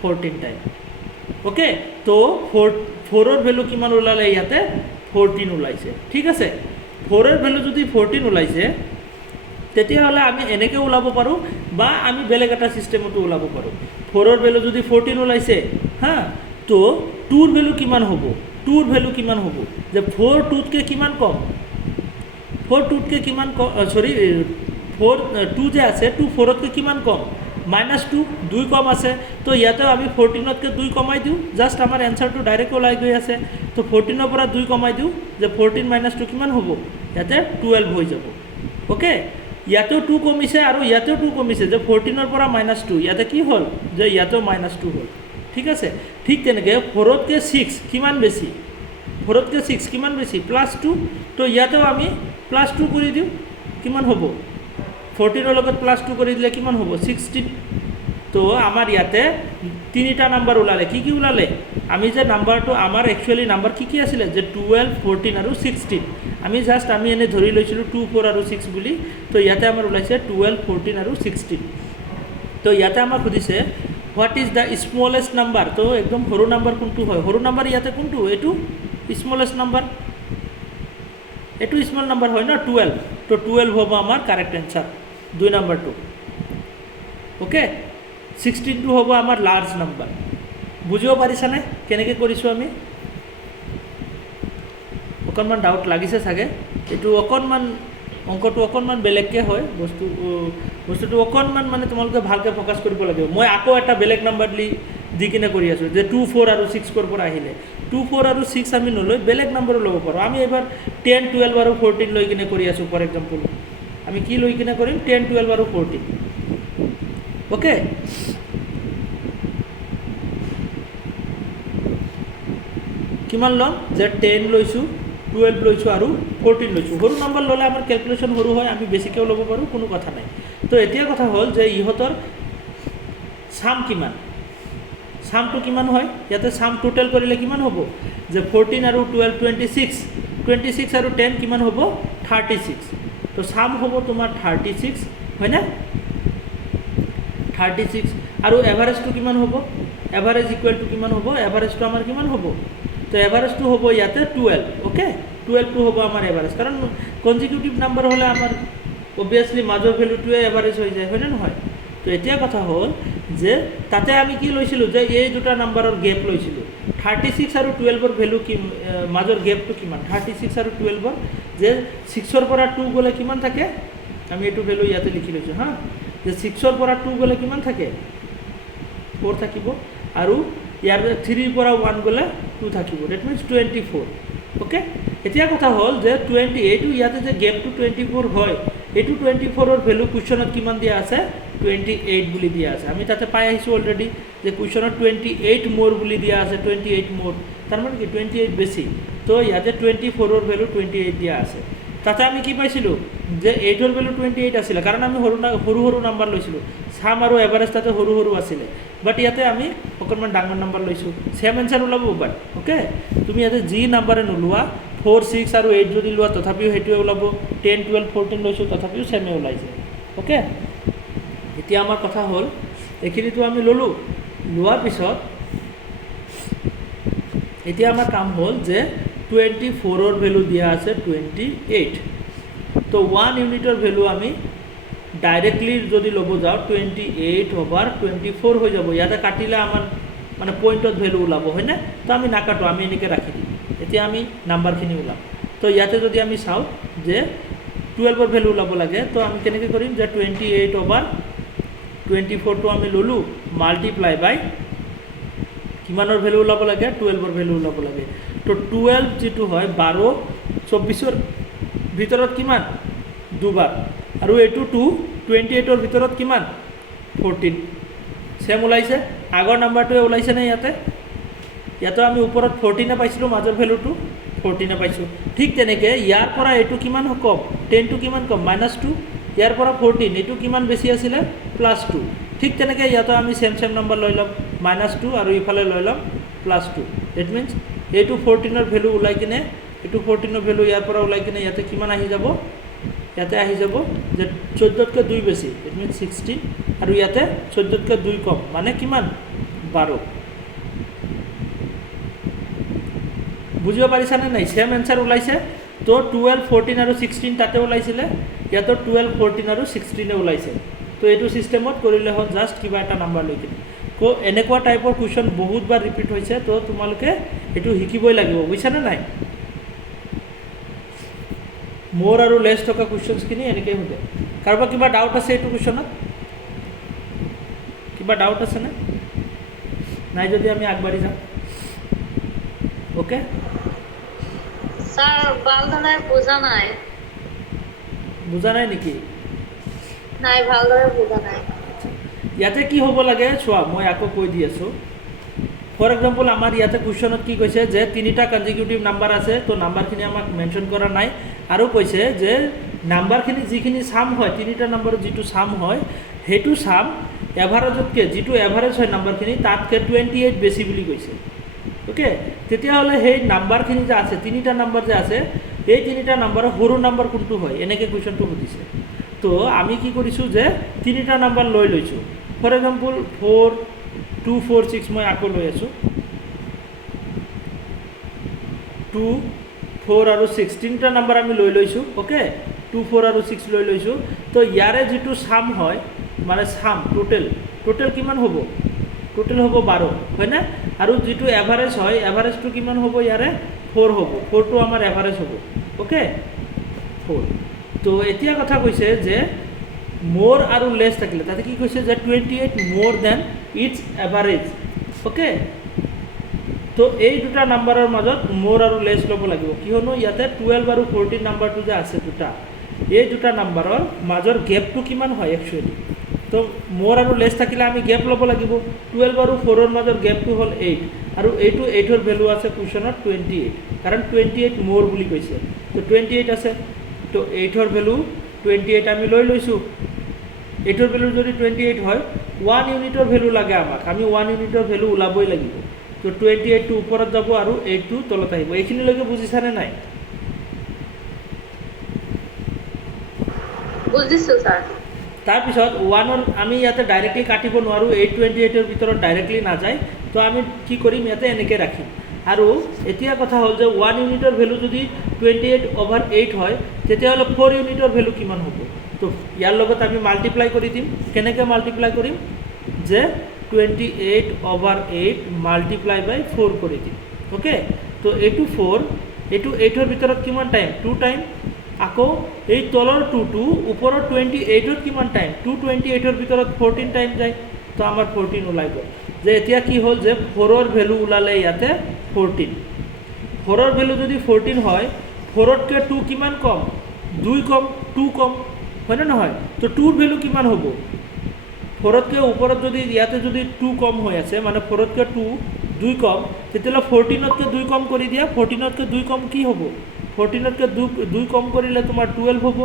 14 টাইম, ওকে। তো 4ৰ ভ্যালু কিমান ওলালে, ইয়াতে 14 ওলাইছে, ঠিক আছে। 4ৰ ভ্যালু যদি 14 ওলাইছে, তেতিয়াহ'লে আমি এনেকৈ ওলাব পাৰোঁ, বা আমি বেলেগ এটা চিষ্টেমতো ওলাব পাৰোঁ। 4ৰ ভ্যালু যদি 14 ওলাইছে, হা, তো 2ৰ ভ্যালু কিমান হ'ব, 2ৰ ভ্যালু কিমান হ'ব, যে 4 2তকৈ কিমান কম, 4 2তকৈ কিমান কম, 2 যে আছে 2 4তকৈ কিমান কম, -2, 2 কম আছে। তো ইয়াতেও আমি 14তকৈ 2 কমাই দিওঁ, জাষ্ট আমাৰ এনচাৰটো ডাইৰেক্ট ওলাই গৈ আছে। তো 14ৰ পৰা 2 কমাই দিওঁ, যে 14 - 2 কিমান হ'ব, ইয়াতে 12 হৈ যাব, ওকে। ইয়াতেও 2 কমিছে আৰু ইয়াতেও 2 কমিছে, যে 14ৰ পৰা -2, ইয়াতে কি হ'ল, যে ইয়াতেও -2 হ'ল, ঠিক আছে। ঠিক তেনেকৈ 4তকৈ 6 কিমান বেছি, 4তকৈ 6 কিমান বেছি, +2। তো ইয়াতেও আমি +2 কৰি দিওঁ, কিমান হ'ব, 14ৰ লগত +2 কৰি দিলে কিমান হ'ব, 16। তো আমাৰ ইয়াতে 3টা নাম্বাৰ ওলালে, কি কি ওলালে, আমি যে নাম্বাৰটো, আমাৰ একচুৱেলি নাম্বাৰ কি কি আছিলে, যে 12 14 আৰু 16। আমি জাষ্ট আমি এনে ধৰি লৈছিলোঁ 2 4 আৰু 6 বুলি। তো ইয়াতে আমাৰ ওলাইছে 12 14 আৰু 16। তো ইয়াতে আমাক সুধিছে what is the smallest number, তো একদম সৰু নাম্বাৰ কোনটো হয়, সৰু নাম্বাৰ ইয়াতে কোনটো, এইটো স্মলেষ্ট নাম্বাৰ, এইটো স্মল নাম্বাৰ হয় ন 12, তো 12 হ'ব আমাৰ কাৰেক্ট এনচাৰ 2 নম্বৰটো। অ'কে, 16টো হ'ব আমাৰ লাৰ্জ নাম্বাৰ। বুজিব পাৰিছানে কেনেকৈ কৰিছোঁ আমি? অকণমান ডাউট লাগিছে চাগে, এইটো অকণমান অংকটো অকণমান বেলেগকৈ হয়, বস্তুটো অকণমান মানে তোমালোকে ভালকৈ ফ'কাছ কৰিব লাগিব। মই আকৌ এটা বেলেগ নাম্বাৰ দি কিনে কৰি আছোঁ যে 2, 4 আৰু 6 ক'ৰ পৰা আহিলে। 2, 4 আৰু 6 আমি নলৈ বেলেগ নাম্বাৰো ল'ব পাৰোঁ। আমি এবাৰ 10, 12 আৰু 14 লৈ কিনে কৰি আছোঁ। ফৰ এক্সাম্পল আমি কি লৈ কিনে কৰিম? 10, 12 আৰু 14। অ'কে, কিমান ল'ম? যে 10 লৈছোঁ, 12 লৈছোঁ আৰু 14 লৈছোঁ। সৰু নাম্বাৰ ল'লে আমাৰ কেলকুলেশ্যন সৰু হয়, আমি বেছিকৈও ল'ব পাৰোঁ, কোনো কথা নাই। তো এতিয়া কথা হ'ল যে ইহঁতৰ চাম কিমান, চামটো কিমান হয়? ইয়াতে চাম টোটেল কৰিলে কিমান হ'ব? যে 14 আৰু 12 26 আৰু 10 কিমান হ'ব? 36। তো চাম হ'ব তোমাৰ 36, হয়নে? 36 আৰু এভাৰেজটো কিমান হ'ব? এভাৰেজ ইকুৱেলটো কিমান হ'ব? এভাৰেজটো আমাৰ কিমান হ'ব? তো এভাৰেজটো হ'ব ইয়াতে 12। অ'কে, 12টো হ'ব আমাৰ এভাৰেজ, কাৰণ কনজিকিউটিভ নাম্বাৰ হ'লে আমাৰ অবভিয়াছলি মাজৰ ভেলুটোৱে এভাৰেজ হৈ যায়, হয়নে নহয়? তো এতিয়া কথা হ'ল যে তাতে আমি কি লৈছিলোঁ? যে এই দুটা নাম্বাৰৰ গেপ লৈছিলোঁ। 36 আৰু 12ৰ ভেলু কি, মাজৰ গেপটো কিমান? 36 আৰু 12ৰ যে 6ৰ পৰা 2 গ'লে কিমান থাকে? আমি এইটো ভেলু ইয়াতে লিখি লৈছোঁ হা, যে 6ৰ পৰা 2 গ'লে কিমান থাকে? 4 থাকিব, আৰু ইয়াৰ 3ৰ পৰা 1 গ'লে 2 থাকিব, ডেট মিনছ 24। অ'কে, এতিয়া কথা হ'ল যে 28, ইয়াতে যে গেপটো 24 হয়, এইটো 24ৰ ভেলু কুৱেশ্যনত কিমান দিয়া আছে? 28 বুলি দিয়া আছে। আমি তাতে পাই আহিছোঁ অলৰেডি যে কুৱেশ্যনত 28 মোৰ বুলি দিয়া আছে, 28 মোৰ, তাৰমানে কি 28 বেছি। তো ইয়াতে 24ৰ ভেলু 28 দিয়া আছে। তাতে আমি কি পাইছিলোঁ? যে 8ৰ ভেলু 28 আছিলে, কাৰণ আমি সৰু নাম্বাৰ লৈছিলোঁ। চাম আৰু এভাৰেজ তাতে সৰু আছিলে, বাট ইয়াতে আমি অকণমান ডাঙৰ নাম্বাৰ লৈছোঁ। ছেম এনচাৰ ওলাব বাট। অ'কে, তুমি ইয়াতে যি নাম্বাৰে নোলোৱা, 4, 6 আৰু 8 যদি লোৱা তথাপিও সেইটোৱে ওলাব। 10, 12, 14 লৈছোঁ তথাপিও ছেমে ওলাইছে। অ'কে, এতিয়া আমাৰ কথা হ'ল এইখিনিতো আমি ল'লোঁ, লোৱাৰ পিছত এতিয়া আমাৰ কাম হ'ল যে 24ৰ ভেলু দিয়া আছে 28। তো 1 ইউনিটৰ ভেলু আমি ডাইৰেক্টলি যদি ল'ব যাওঁ 28/24 হৈ যাব। ইয়াতে কাটিলে আমাৰ মানে পইণ্টত ভেলু ওলাব, হয়নে? তো আমি নাকাটো, আমি এনেকৈ ৰাখি দিম। এতিয়া আমি নাম্বাৰখিনি ওলাম। তো ইয়াতে যদি আমি চাওঁ যে 12ৰ ভেলু ওলাব লাগে, তো আমি কেনেকৈ কৰিম? যে 28/24টো আমি ল'লোঁ, মাল্টিপ্লাই বাই কিমানৰ ভেলু ওলাব লাগে? 12ৰ ভেলু ওলাব লাগে। তো 12 যিটো হয় 12, 24ৰ ভিতৰত কিমান? দুবাৰ, আৰু এইটো 28ৰ ভিতৰত কিমান? 14। ছেম ওলাইছে, আগৰ নাম্বাৰটোৱে ওলাইছেনে? ইয়াতে আমি ওপৰত 14 পাইছিলোঁ, মাজৰ ভেলুটো 14 পাইছোঁ। ঠিক তেনেকৈ ইয়াৰ পৰা এইটো কিমান কম? 10টো কিমান কম? -2। ইয়াৰ পৰা 14, এইটো কিমান বেছি আছিলে? +2। ঠিক তেনেকৈ ইয়াতে আমি ছেম নাম্বাৰ লৈ ল'ম, -2 আৰু ইফালে লৈ ল'ম +2। ডেট মিনছ এইটো 14ৰ ভেলু ওলাই কিনে, এইটো 14ৰ ভেলু ইয়াৰ পৰা ওলাই কিনে ইয়াতে কিমান আহি যাব? ইয়াতে আহি যাব যে 14তকৈ 2 বেছি, ইট মিনছ 16, আৰু ইয়াতে 14তকৈ 2 কম, মানে কিমান? 12। বুজিব পাৰিছানে নাই? ছেম এনচাৰ ওলাইছে। তো 12, 14 আৰু 16 তাতে ওলাইছিলে, ইয়াতো 12, 14 আৰু 16 ওলাইছে। তো এইটো ছিষ্টেমত কৰিলে হ'ল, জাষ্ট কিবা এটা নাম্বাৰ লৈ কিনে। এনেকুৱা টাইপৰ কুৱেশ্যন বহুতবাৰ ৰিপিট হৈছে, তো তোমালোকে এইটো শিকিবই লাগিব, বুজিছানে নাই? মোৰ আৰু লেছ থকা কুৱেশ্যনছখিনি এনেকৈ সোধে। কাৰোবাৰ কিবা ডাউট আছে এইটো কুৱেশ্যনত? কিবা ডাউট আছেনে? নাই যদি আমি আগবাঢ়ি যাম। অ'কে, স্যার ভালদৰে বুজা নাই। বুজা নাই নেকি? নাই, ভালদৰে বুজা নাই। ইয়াতে কি হ'ব লাগে চোৱা, মই আকৌ কৈ দি আছোঁ। ফৰ এক্সাম্পল আমাৰ ইয়াতে কুৱেশ্যনত কি কৈছে? যে 3টা কনজিকিউটিভ নাম্বাৰ আছে, তো নাম্বাৰখিনি আমাক মেনশ্যন কৰা নাই, আৰু কৈছে যে নাম্বাৰখিনি যিখিনি চাম হয়, 3টা নাম্বাৰৰ যিটো চাম হয়, সেইটো চাম এভাৰেজতকৈ, যিটো এভাৰেজ হয় নাম্বাৰখিনি তাতকৈ 28 বেছি বুলি কৈছে। অ'কে, তেতিয়াহ'লে সেই নাম্বাৰখিনি যে আছে, 3টা নাম্বাৰ যে আছে, এই 3টা নাম্বাৰৰ সৰু নাম্বাৰ কোনটো হয়? এনেকৈ কুৱেশ্যনটো সুধিছে। তো আমি কি কৰিছোঁ যে 3টা নাম্বাৰ লৈ লৈছোঁ। ফৰ এক্সাম্পল 4, 2, 4, 6 মই আকৌ লৈ আছোঁ। 2 4 আৰু 6 তিনিটা নাম্বাৰ আমি লৈ লৈছোঁ ওকে 2 4 আৰু 6 লৈ লৈছোঁ তো ইয়াৰে যিটো সাম হয় মানে সাম টোটেল কিমান হ'ব টোটেল হ'ব 12 হয়নে আৰু যিটো এভাৰেজ হয় এভাৰেজটো কিমান হ'ব ইয়াৰে 4 হ'ব 4টো আমাৰ এভাৰেজ হ'ব ওকে 4 তো এতিয়া কথা কৈছে যে মোৰ আৰু লেছ থাকিলে তাতে কি কৈছে যে 28 more then it's average okay তো এই দুটা নাম্বাৰৰ মাজত মোৰ আৰু লেছ ল'ব লাগিব কিয়নো ইয়াতে 12 আৰু 14 নাম্বাৰটো যে আছে দুটা এই দুটা নাম্বাৰৰ মাজৰ গেপটো কিমান হয় একচুৱেলি তো মোৰ আৰু লেছ থাকিলে আমি গেপ ল'ব লাগিব 12 আৰু 4ৰ মাজৰ গেপটো হ'ল 8 আৰু এইটো 8ৰ ভেলু আছে কুৱেশ্যনত 28 কাৰণ 28 মোৰ বুলি কৈছে তো 28 আছে তো 8ৰ ভেলু 28 আমি লৈ লৈছোঁ 8ৰ ভেলু যদি 28 হয় 1 ইউনিটৰ ভেলু লাগে আমাক আমি 1 ইউনিটৰ ভেলু ওলাবই লাগিব তো 28টো ওপৰত যাব আৰু 8টো তলত আহিব এইখিনিলৈকে বুজিছানে নাই বুজিছোঁ ছাৰ তাৰপিছত 1ৰ আমি ইয়াতে ডাইৰেক্টলি কাটিব নোৱাৰোঁ 828ৰ ভিতৰত ডাইৰেক্টলি নাযায় তো আমি কি কৰিম ইয়াতে এনেকৈ ৰাখিম আৰু এতিয়া কথা হ'ল যে 1 ইউনিটৰ ভেলু যদি 28/8 হয় তেতিয়াহ'লে 4 ইউনিটৰ ভেলু কিমান হ'ব তো ইয়াৰ লগত আমি মাল্টিপ্লাই কৰি দিম কেনেকৈ মাল্টিপ্লাই কৰিম যে 28/8 মাল্টিপ্লাই বাই 4 কৰি দিম ওকে তো এইটো 4 এইটো 8ৰ ভিতৰত কিমান টাইম 2 টাইম আকৌ এই তলৰ 2টো ওপৰৰ 28ত কিমান টাইম 228ৰ ভিতৰত 14 টাইম যায় তো আমাৰ 14 ওলাই গ'ল যে এতিয়া কি হ'ল যে 4ৰ ভেলু ওলালে ইয়াতে 14 4ৰ ভেলু যদি 14 হয় 4তকৈ 2 কিমান কম 2 কম 2 কম হয়নে নহয় তো 2ৰ ভেলু কিমান হ'ব 4তকৈ ওপৰত যদি ইয়াতে যদি 2 কম হৈ আছে মানে 4তকৈ 2 কম তেতিয়াহ'লে 14তকৈ 2 কম কৰি দিয়া 14তকৈ 2 কম কি হ'ব 14তকৈ 2 কম কৰিলে তোমাৰ 12 হ'ব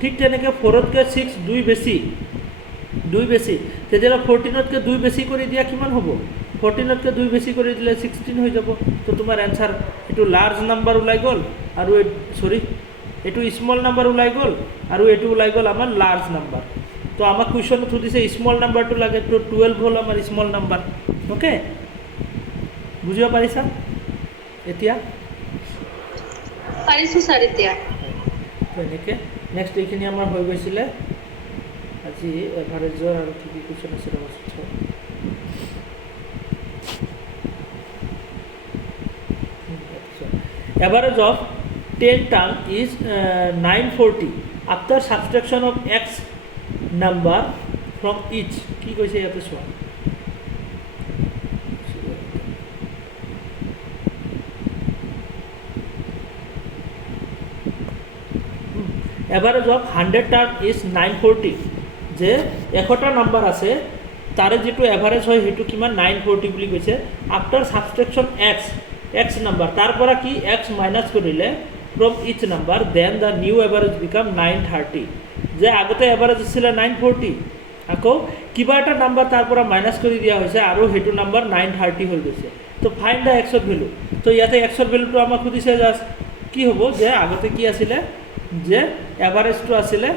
ঠিক তেনেকৈ 4তকৈ 6 2 বেছি তেতিয়াহ'লে 14তকৈ 2 বেছি কৰি দিয়া কিমান হ'ব 14তকৈ 2 বেছি কৰি দিলে 16 হৈ যাব তো তোমাৰ এনচাৰ এইটো লাৰ্জ নাম্বাৰ ওলাই গ'ল আৰু এইটো স্মল নাম্বাৰ ওলাই গ'ল আৰু এইটো ওলাই গ'ল আমাৰ লাৰ্জ নাম্বাৰ তো আমাক কুৱেশ্যনত সুধিছে স্মল নাম্বাৰটো লাগে তো 12 হ'ল আমাৰ স্মল নাম্বাৰ ওকে বুজিব পাৰিছা এতিয়া পাৰিছোঁ ছাৰ এতিয়া তো এনেকৈ নেক্সট এইখিনি আমাৰ হৈ গৈছিলে আজি এভাৰেজৰ আৰু কি কি কুৱেশ্যন আছিলে average of 10 term is 940 after subtraction of x number from each কি কৈছে ইয়াতে চোৱা এভাৰেজ অফ 100 টাৰ্ম ইজ 940 যে 100টা নাম্বাৰ আছে তাৰে যিটো এভাৰেজ হয় সেইটো কিমান 940 বুলি কৈছে আফটাৰ ছাবষ্ট্ৰেকশ্যন এক্স নাম্বাৰ তাৰ পৰা কি এক্স মাইনাছ কৰিলে from each number then the new average become 930 যে আগতে এভাৰেজ আছিলে 940 আকৌ কিবা এটা নাম্বাৰ তাৰ পৰা মাইনাছ কৰি দিয়া হৈছে আৰু সেইটো নাম্বাৰ 930 হৈ গৈছে তো ফাইণ্ড দ্য এক্সৰ ভেলু তো ইয়াতে এক্সৰ ভেলুটো আমাক সুধিছে জাষ্ট কি হ'ব যে আগতে কি আছিলে যে এভাৰেজটো আছিলে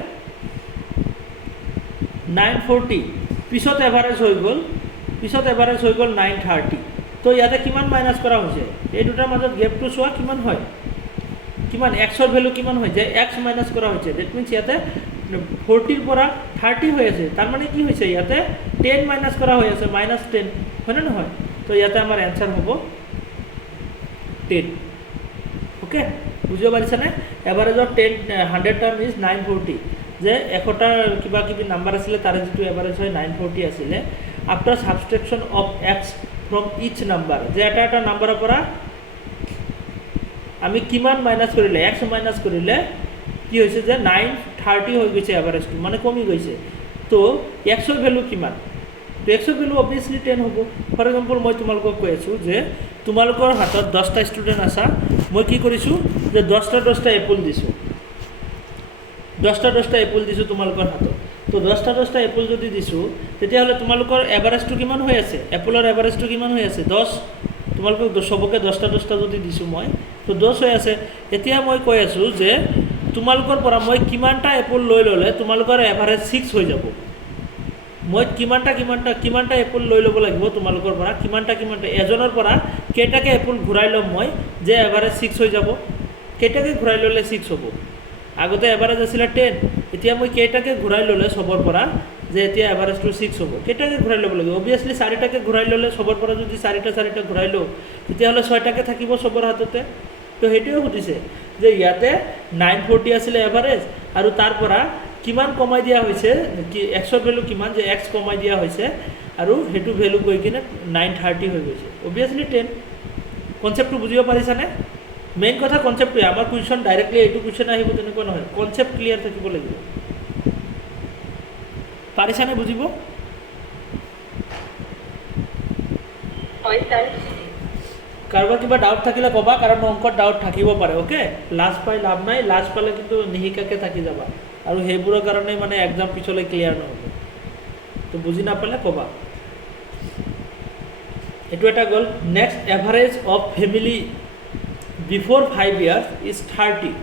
940 পিছত এভাৰেজ হৈ গ'ল 930 তো ইয়াতে কিমান মাইনাছ কৰা হৈছে এই দুটাৰ মাজত গেপটো চোৱা কিমান হয় কিমান এক্সৰ ভেলু কিমান হয় যে এক্স মাইনাছ কৰা হৈছে ডেট মিনছ ইয়াতে 40ৰ পৰা 30 হৈ আছে তাৰমানে কি হৈছে ইয়াতে 10 মাইনাছ কৰা হৈ আছে -10 হয়নে নহয় তো ইয়াতে আমাৰ এনচাৰ হ'ব 10 ওকে বুজিব পাৰিছানে এভাৰেজ অফ 100 টাৰ্ম ইজ 940 যে 100টা কিবা কিবি নাম্বাৰ আছিলে তাৰে যিটো এভাৰেজ হয় 940 আছিলে after subtraction of x from each number যে এটা নাম্বাৰৰ পৰা আমি কিমান মাইনাছ কৰিলে এক্স মাইনাছ কৰিলে কি হৈছে যে 930 হৈ গৈছে এভাৰেজটো মানে কমি গৈছে তো এক্সৰ ভেলু কিমান তো এক্সৰ ভেলু অবভিয়াছলি 10 হ'ব ফৰ এক্সাম্পল মই তোমালোকক কৈ আছোঁ যে তোমালোকৰ হাতত 10টা ষ্টুডেণ্ট আছা মই কি কৰিছোঁ যে 10টা এপল দিছোঁ 10টা এপল দিছোঁ তোমালোকৰ হাতত তো 10টা এপল যদি দিছোঁ তেতিয়াহ'লে তোমালোকৰ এভাৰেজটো কিমান হৈ আছে এপলৰ এভাৰেজটো কিমান হৈ আছে 10 তোমালোকক চবকে 10টা যদি দিছোঁ মই তো 10 হৈ আছে এতিয়া মই কৈ আছোঁ যে তোমালোকৰ পৰা মই কিমানটা এপল লৈ ল'লে তোমালোকৰ এভাৰেজ 6 হৈ যাব মই কিমানটা এপল লৈ ল'ব লাগিব তোমালোকৰ পৰা, কিমানটা এজনৰ পৰা কেইটাকে এপল ঘূৰাই ল'ম মই যে এভাৰেজ 6 হৈ যাব, কেইটাকে ঘূৰাই ল'লে 6 হ'ব। আগতে এভাৰেজ আছিলে 10, এতিয়া মই কেইটাকে ঘূৰাই ল'লে চবৰ পৰা যে এতিয়া এভাৰেজটো 6 হ'ব, কেইটাকে ঘূৰাই ল'ব লাগিব। অবভিয়াছলি 4টাকে ঘূৰাই ল'লে চবৰ পৰা যদি 4টা ঘূৰাই লওঁ তেতিয়াহ'লে 6টাকে থাকিব চবৰ হাততে। তো সেইটোৱে সুধিছে যে ইয়াতে 940 আছিলে এভাৰেজ আৰু তাৰ পৰা কিমান কমাই দিয়া হৈছে, কি এক্সৰ ভেলু কিমান, যে এক্স কমাই দিয়া হৈছে আৰু সেইটো ভেলু গৈ কিনে 930 হৈ গৈছে। অবভিয়াছলি 10। কনচেপ্টটো বুজিব পাৰিছানে? মেইন কথা কনচেপ্টটোৱে, আমাৰ কুৱেশ্যন ডাইৰেক্টলি এইটো কুৱেশ্যন আহিব তেনেকুৱা নহয়, কনচেপ্ট ক্লিয়াৰ থাকিব লাগিব। পাৰিছানে বুজিব? হয় ছাৰ। কাৰোবাৰ কিবা ডাউট থাকিলে ক'বা, কাৰণ অংকত ডাউট থাকিব পাৰে। অ'কে, লাজ পাই লাভ নাই, লাজ পালে কিন্তু নিশিকাকৈ থাকি যাবা আৰু সেইবোৰৰ কাৰণে মানে এক্সাম পিছলৈ ক্লিয়াৰ নহ'ব। তো বুজি নাপালে ক'বা। এইটো এটা গ'ল। Next, average of family before 5 years is 30।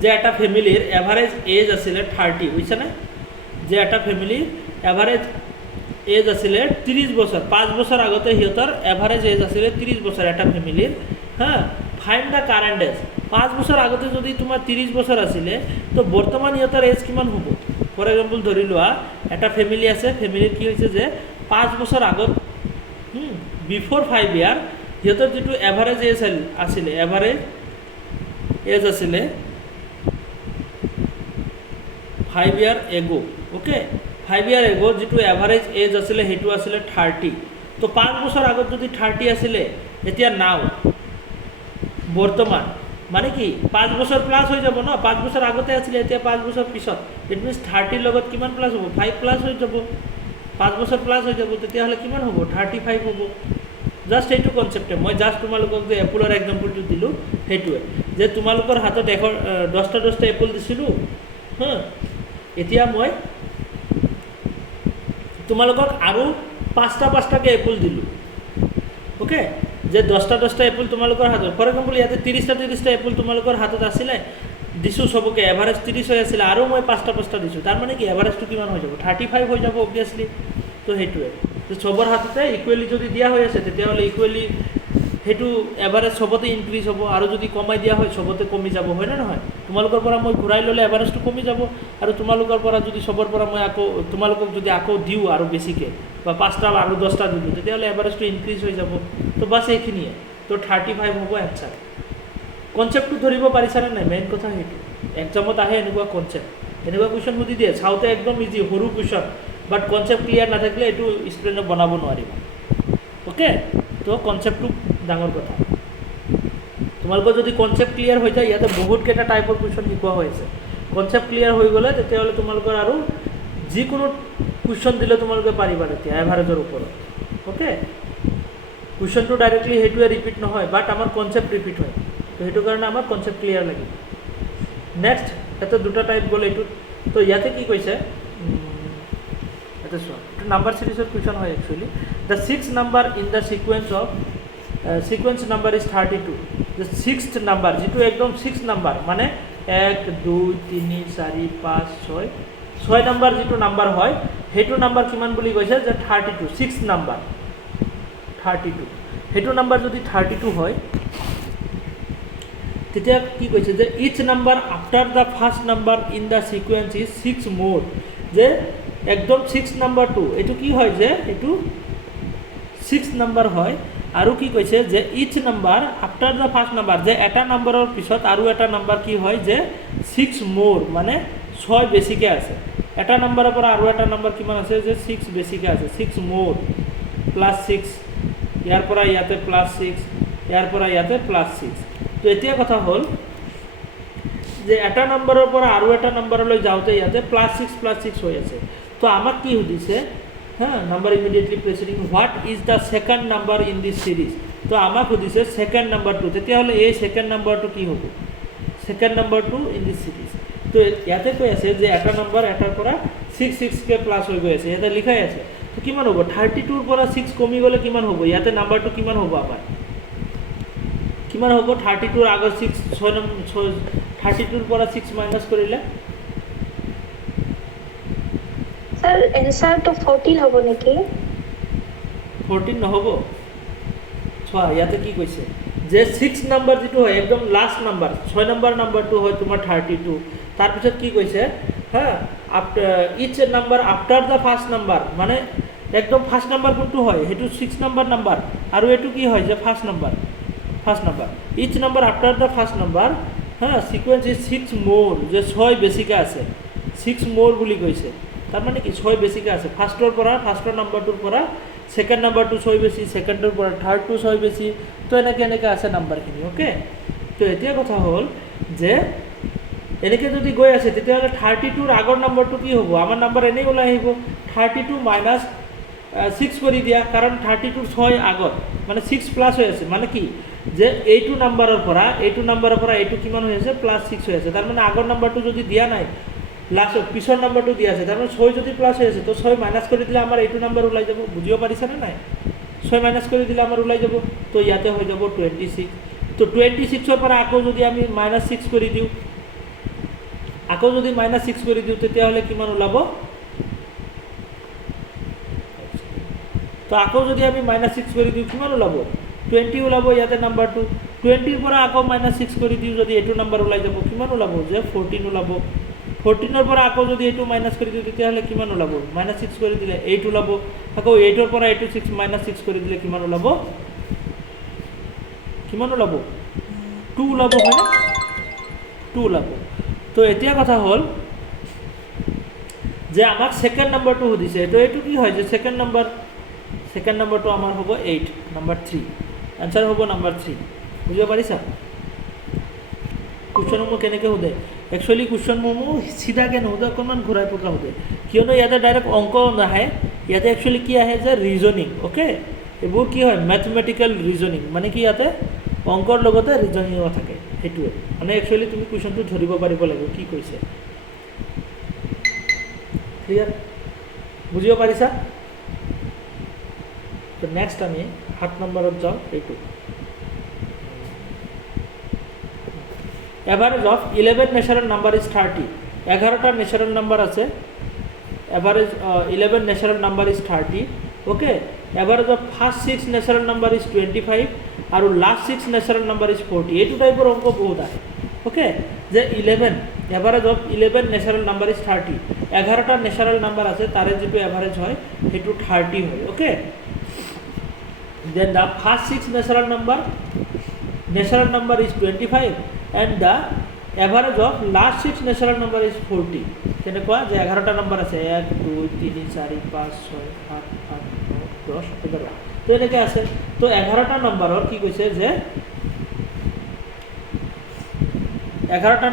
যে এটা ফেমিলিৰ এভাৰেজ এজ আছিলে 30, বুজিছানে? যে এটা ফেমিলিৰ এভাৰেজ এজ আছিলে 30 বছৰ, 5 বছৰ আগতে সিহঁতৰ এভাৰেজ এজ আছিলে 30 বছৰ এটা ফেমিলিৰ। হা, ফাইণ্ড দ্য কাৰেণ্ট এজ। 5 বছৰ আগতে যদি তোমাৰ 30 বছৰ আছিলে তো বৰ্তমান সিহঁতৰ এজ কিমান হ'ব? ফৰ এক্সাম্পল ধৰি লোৱা এটা ফেমিলি আছে, ফেমিলিৰ কি হৈছে যে 5 বছৰ আগত বিফ'ৰ 5 year সিহঁতৰ যিটো এভাৰেজ এজ আছিলে, এভাৰেজ এজ আছিলে 5 year ago। Okay, 5 year ago যিটো এভাৰেজ এজ আছিলে সেইটো আছিলে 30। তো 5 বছৰ আগত যদি 30 আছিলে, এতিয়া নাও বৰ্তমান মানে কি 5 বছৰ প্লাছ হৈ যাব ন? 5 বছৰ আগতে আছিলে, এতিয়া 5 বছৰ পিছত। ইট মিনছ 30ৰ লগত কিমান প্লাছ হ'ব? 5 প্লাছ হৈ যাব। 5 বছৰ প্লাছ হৈ যাব, তেতিয়াহ'লে কিমান হ'ব? 35 হ'ব। জাষ্ট সেইটো কনচেপ্টে, মই জাষ্ট তোমালোকক যে এপলৰ এক্সাম্পলটো দিলোঁ সেইটোৱে, যে তোমালোকৰ হাতত 10টা এপল দিছিলোঁ। হা, এতিয়া মই তোমালোকক আৰু 5টাকৈ এপল দিলোঁ। অ'কে, যে 10টা এপল তোমালোকৰ হাতত, ফৰ এক্সাম্পল ইয়াতে 30টা এপল তোমালোকৰ হাতত আছিলে, দিছোঁ চবকে, এভাৰেজ 30 হৈ আছিলে, আৰু মই 5টা দিছোঁ। তাৰমানে কি এভাৰেজটো কিমান হৈ যাব? 35 হৈ যাব অবভিয়াছলি। তো সেইটোৱে, যে চবৰ হাততে ইকুৱেলি যদি দিয়া হৈ আছে তেতিয়াহ'লে ইকুৱেলি সেইটো এভাৰেজ চবতে ইনক্ৰিজ হ'ব, আৰু যদি কমাই দিয়া হয় চবতে কমি যাব, হয় নে নহয়? তোমালোকৰ পৰা মই ঘূৰাই ল'লে এভাৰেজটো কমি যাব, আৰু তোমালোকৰ পৰা যদি চবৰ পৰা মই তোমালোকক যদি আকৌ দিওঁ আৰু বেছিকৈ, বা 5টা আৰু 10টা দিলোঁ, তেতিয়াহ'লে এভাৰেজটো ইনক্ৰিজ হৈ যাব। তো বাছ এইখিনিয়ে। তো 35 হ'ব এনচাৰ। কনচেপ্টটো ধৰিব পাৰিছানে নাই? মেইন কথা সেইটো। এক্সামত আহে এনেকুৱা কনচেপ্ট, এনেকুৱা কুৱেশ্যন সুধি দিয়ে, চাওঁতে একদম ইজি সৰু কুৱেশ্যন, বাট কনচেপ্ট ক্লিয়াৰ নাথাকিলে এইটো ষ্টুডেণ্টে বনাব নোৱাৰিব। অ'কে, তো কনচেপ্টটো ডাঙৰ কথা। তোমালোকৰ যদি কনচেপ্ট ক্লিয়াৰ হৈ যায়, ইয়াতে বহুতকেইটা টাইপৰ কুৱেশ্যন শিকোৱা হৈ আছে। কনচেপ্ট ক্লিয়াৰ হৈ গ'লে তেতিয়াহ'লে তোমালোকৰ আৰু যিকোনো কুৱেশ্যন দিলে তোমালোকে পাৰিবা তেতিয়া এভাৰেজৰ ওপৰত। অ'কে, কুৱেশ্যনটো ডাইৰেক্টলি সেইটোৱে ৰিপিট নহয়, বাট আমাৰ কনচেপ্ট ৰিপিট হয়। তো সেইটো কাৰণে আমাৰ কনচেপ্ট ক্লিয়াৰ লাগিব। নেক্সট, ইয়াতে 2টা টাইপ গ'ল এইটোত। তো ইয়াতে কি কৈছে, ইয়াতে চোৱা, এইটো নাম্বাৰ ছিৰিজৰ কুৱেশ্যন হয় actually. The 6th number in the sequence number is 32। The 6th number, যিটো একদম 6 নাম্বাৰ, মানে 1 2 3 4 5 6 নাম্বাৰ যিটো নাম্বাৰ হয়, সেইটো নাম্বাৰ কিমান বুলি কৈছে যে 32। 6th নাম্বাৰ 32, সেইটো নাম্বাৰ যদি 32 হয়, তেতিয়া কি কৈছে যে each number after the first number in the sequence is 6 more. যে একদম 6 নাম্বাৰটো এইটো কি হয়, যে এইটো 6 নাম্বাৰ হয়। আৰু কি কৈছে যে each number after the first number, যে এটা নাম্বাৰৰ পিছত আৰু এটা নাম্বাৰ কি হয়, যে 6 মোৰ, মানে 6 বেছিকৈ আছে। এটা নাম্বাৰৰ পৰা আৰু এটা নাম্বাৰ কিমান আছে, যে 6 বেছিকৈ আছে। 6 মোৰ প্লাছ 6, ইয়াৰ পৰা ইয়াতে প্লাছ 6, ইয়াৰ পৰা ইয়াতে প্লাছ 6। তো এতিয়া কথা হ'ল যে এটা নাম্বাৰৰ পৰা আৰু এটা নাম্বাৰলৈ যাওঁতে ইয়াতে +6 হৈ আছে। তো আমাক কি সুধিছে, হা, number immediately preceding what is the second number in this series. তো আমাক সুধিছে সেকেণ্ড নাম্বাৰটো, তেতিয়াহ'লে এই সেকেণ্ড নাম্বাৰটো কি হ'ব? সেকেণ্ড নাম্বাৰটো ইন দিছ চিৰিজ। তো ইয়াতে কৈ আছে যে এটা নাম্বাৰ এটাৰ পৰা 6কৈ প্লাছ হৈ গৈ আছে, ইয়াতে লিখাই আছে। তো কিমান হ'ব? 32ৰ পৰা 6 কমি গ'লে কিমান হ'ব? ইয়াতে নাম্বাৰটো কিমান হ'ব আমাৰ? কিমান হ'ব? 32ৰ আগত 6, 32ৰ পৰা 6 মাইনাছ কৰিলে স্যাৰ এনসাৰ তো 14 হ'ব নেকি 14 নহ'ব চোৱা ইয়াতে কি কৈছে যে 6 নাম্বাৰ যেটো হয় একদম লাষ্ট নাম্বাৰ 6 নাম্বাৰ নাম্বাৰটো হয় তোমাৰ 32 তাৰপিছত কি কৈছে হা after each number after the first number মানে একদম ফাৰ্ষ্ট নাম্বাৰ কোনটো হয় সেইটো 6 নাম্বাৰ নাম্বাৰ আৰু এইটো কি হয় যে first number each number after the first number হা সিকুৱেন্স ইজ 6 মোৰ যে 6 বেছিকৈ আছে 6 মোৰ বুলি কৈছে তাৰমানে কি 6 বেছিকৈ আছে ফাৰ্ষ্টৰ নাম্বাৰটোৰ পৰা সেকেন্ড নাম্বাৰটো 6 বেছি সেকেন্ডৰ পৰা থাৰ্ডটো 6 বেছি তো এনেকৈ আছে নাম্বাৰখিনি ওকে তো এতিয়া কথা হ'ল যে এনেকৈ যদি গৈ আছে তেতিয়াহ'লে 32ৰ আগৰ নাম্বাৰটো কি হ'ব আমাৰ নাম্বাৰ এনেই ওলাই আহিব 32 মাইনাছ 6 কৰি দিয়া কাৰণ 32ৰ 6 আগত মানে 6 প্লাছ হৈ আছে মানে কি যে এইটো নাম্বাৰৰ পৰা এইটো কিমান হৈ আছে প্লাছ 6 হৈ আছে তাৰমানে আগৰ নাম্বাৰটো যদি দিয়া নাই লাষ্ট পিছৰ নাম্বাৰটো দিয়া আছে তাৰমানে 6 যদি প্লাছ হৈ আছে তো 6 মাইনাছ কৰি দিলে আমাৰ এইটো নাম্বাৰ ওলাই যাব বুজিব পাৰিছানে নাই 6 মাইনাছ কৰি দিলে আমাৰ ওলাই যাব তো ইয়াতে হৈ যাব 26 তো 26ৰ পৰা আকৌ যদি আমি -6 কৰি দিওঁ তেতিয়াহ'লে কিমান ওলাব তো আকৌ যদি আমি -6 কৰি দিওঁ কিমান ওলাব 20 ওলাব ইয়াতে নাম্বাৰটো 20ৰ পৰা আকৌ -6 কৰি দিওঁ যদি এইটো নাম্বাৰ ওলাই যাব কিমান ওলাব যে 14 ওলাব 14ৰ পৰা আকৌ যদি এইটো মাইনাছ কৰি দিওঁ তেতিয়াহ'লে কিমান ওলাব -6 কৰি দিলে 8 ওলাব আকৌ 8ৰ পৰা এইটো 6 কৰি দিলে কিমান ওলাব 2 ওলাব হয়নে 2 ওলাব তো এতিয়া কথা হ'ল যে আমাক সেকেন্ড নাম্বাৰটো সুধিছে তো এইটো কি হয় যে সেকেন্ড নাম্বাৰটো আমাৰ হ'ব 8 নাম্বাৰ 3 আনসাৰ হ'ব নাম্বাৰ 3 বুজিব পাৰিছা কুৱেশ্যনসমূহ কেনেকৈ সোধে একচুৱেলি কুৱেশ্যনসমূহ চিধাকৈ নোসোধে অকণমান ঘূৰাই পকা সোধে কিয়নো ইয়াতে ডাইৰেক্ট অংক নাহে ইয়াতে একচুৱেলি কি আহে যে ৰিজনিং অ'কে এইবোৰ কি হয় মেথমেটিকেল ৰিজনিং মানে কি ইয়াতে অংকৰ লগতে ৰিজনিঙো থাকে সেইটোৱে মানে একচুৱেলি তুমি কুৱেশ্যনটো ধৰিব পাৰিব লাগিব কি কৈছে ক্লিয়াৰ বুজিব পাৰিছা তো নেক্সট আমি 7 নম্বৰত যাওঁ এইটো average of 11 natural number is 30 11টা ন্যাচারাল নাম্বার আছে average 11 natural number is 30 okay average of first 6 natural number is 25 আর লাস্ট 6 ন্যাচারাল নাম্বার ইজ 40 এইটো টাইপৰ অংক বহুত আহে ওকে যে 11 average of 11 natural number is 30 11টা ন্যাচাৰাল নাম্বাৰ আছে তাৰে যেটো এভারেজ হয় সেইটো 30 হয় okay then the first 6 natural number is 25 and the average of last 6 natural number is 40 কেনেকুৱা যে 11টা নাম্বার আছে 1 2 3 4 5 6 7 8 9 10 11 তো এনেকৈ আছে তো 11টা নাম্বাৰৰ কি কৈছে যে 11টা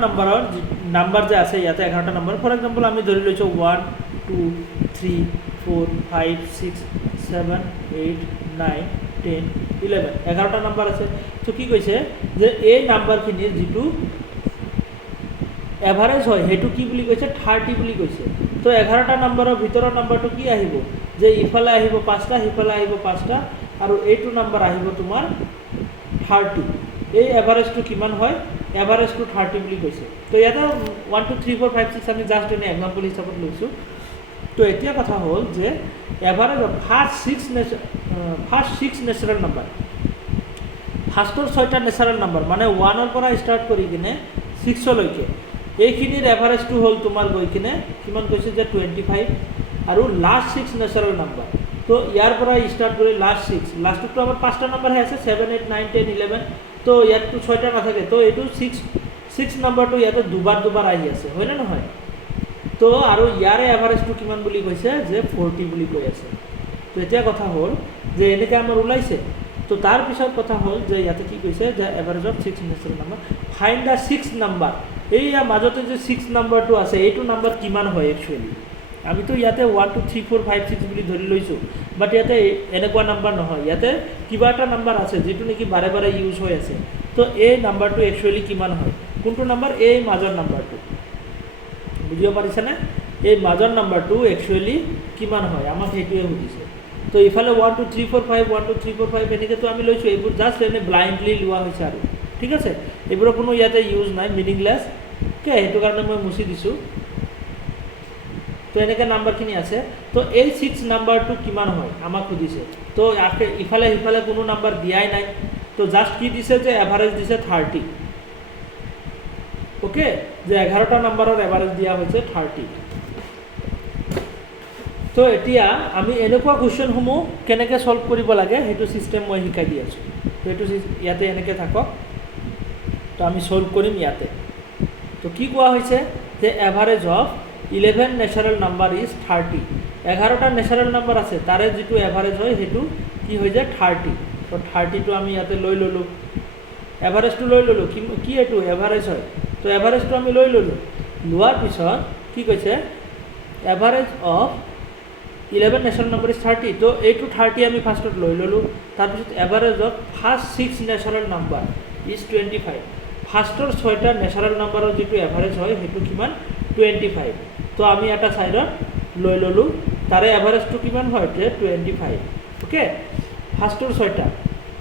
নাম্বাৰ যে আছে ইয়াতে 11টা নাম্বাৰ ফৰ এক্সাম্পল আমি ধৰি লৈছো 1 2 3 4 5 6 7 8 9 10 11 11টা নাম্বাৰ আছে তো কি কৈছে যে এই নাম্বাৰখিনিৰ যেটো এভারেজ হয় হেতু কি বুলি কৈছে 30 বুলি কৈছে তো 11টা নাম্বাৰৰ ভিতৰৰ নাম্বাৰটো কি আহিব যে ইফালে আহিব 5টা সিফালে আহিব 5টা আৰু এইটো নাম্বাৰ আহিব তোমাৰ 30 এই এভারেজটো কিমান হয় এভারেজটো 30 বুলি কৈছে তো ইয়াতে 1 2 3 4 5 6 আমি জাস্ট এনে এক্সাম্পল হিচাপত লৈছো তো এতিয়া কথা হ'ল যে average of first 6 natural number ফাৰ্স্টৰ 6টা ন্যাচাৰাল নাম্বাৰ মানে 1 ৰ পৰা স্টাৰ্ট কৰি কিনে 6 লৈকে এইখিনিৰ এভাৰেজটো হ'ল তোমাৰ গৈ কিনে কিমান কৈছে যে 25 আৰু লাস্ট 6 ন্যাচাৰাল নাম্বাৰ তো ইয়াৰ পৰা স্টাৰ্ট কৰি লাস্ট 6 লাস্টটো আমাৰ 5টা নাম্বার আছে 7 8 9 10 11 তো ইয়াতো 6টা নাথাকে তো এইটো 6 নাম্বাৰটো ইয়াতে দুবাৰ আহি আছে হয় না নহয় তো আৰু ইয়াৰে এভারেজটো কিমান বুলি কৈছে যে 40 বুলি কৈ আছে তো এতিয়া কথা হ'ল যে এনেকৈ আমাৰ ওলাইছে তো তাৰ পিছত কথা হ'ল যে ইয়াতে কি কৈছে যে average of 6 natural number find da 6 number এইয়া মাজতে যে 6 নাম্বাৰটো আছে এইটো নাম্বাৰ কিমান হয় একচুৱেলি আমিতো ইয়াতে 1 2 3 4 5 6 বুলি ধৰি লৈছো বাট ইয়াতে এনেকুৱা নাম্বাৰ নহয় ইয়াতে কিবা এটা নাম্বাৰ আছে যেটো নেকি বাৰে বাৰে ইউজ হৈ আছে তো এই নাম্বাৰটো একচুৱেলি কিমান হয় কোনটো নাম্বাৰ এই মাজৰ নাম্বাৰটো বুজিব পাৰিছানে এই মাজৰ নাম্বাৰটো একচুৱেলি কিমান হয় আমাক সেইটোৱে সুধিছে তো ইফালে 1 2 3 4 5 1 2 3 4 5 এনেকৈ তো আমি লৈছো এইবোৰ জাস্ট এনে ব্লাইণ্ডলি লোৱা হৈছে আৰু ঠিক আছে এইবোৰ কোনো ইয়াতে ইউজ নাই মিনিংলেছ কে সেইটো কাৰণে মই মুছি দিছো তো এনেকৈ নাম্বাৰখিনি আছে তো এই 6 নাম্বাৰটো কিমান হয় আমাক সুধিছে তো ইফালে সিফালে কোনো নাম্বাৰ দিয়াই নাই তো জাষ্ট কি দিছে যে এভাৰেজ দিছে 30 ওকে যে 11টা নাম্বাৰৰ এভাৰেজ দিয়া হৈছে 30 তো এতিয়া আমি এনেকুৱা কুৱেশ্যনসমূহ কেনেকৈ সলভ কৰিব লাগে সেইটো চিষ্টেম মই শিকাই দি আছোঁ তো এইটো ইয়াতে এনেকৈ থাকক তো আমি সলভ কৰিম ইয়াতে তো কি কোৱা হৈছে যে average of 11 natural number is 30 11টা ন্যাচাৰাল নাম্বাৰ আছে তাৰে যেটো এভাৰেজ হয় হেতু কি হৈ যায় 30 তো 30 টো আমি ইয়াতে লৈ ললো এভাৰেজটো লৈ ললো কি এটো এভাৰেজ হয় তো এভাৰেজটো আমি লৈ ললো লোৱাৰ পিছত কি কৈছে average of 11 natural number is 30 তো এইটো 30 আমি ফাৰ্ষ্টত লৈ ললো তাৰ পিছত average of first 6 natural number is 25 ফাৰ্ষ্টৰ 6টা ন্যাচাৰাল নাম্বাৰৰ যেটো এভাৰেজ হয় হেতু কিমান 25 তো আমি এটা সাইডত লৈ ললো তাৰে এভাৰেজটো কিমান হয় যে 25 ওকে ফাৰ্ষ্টৰ 6টা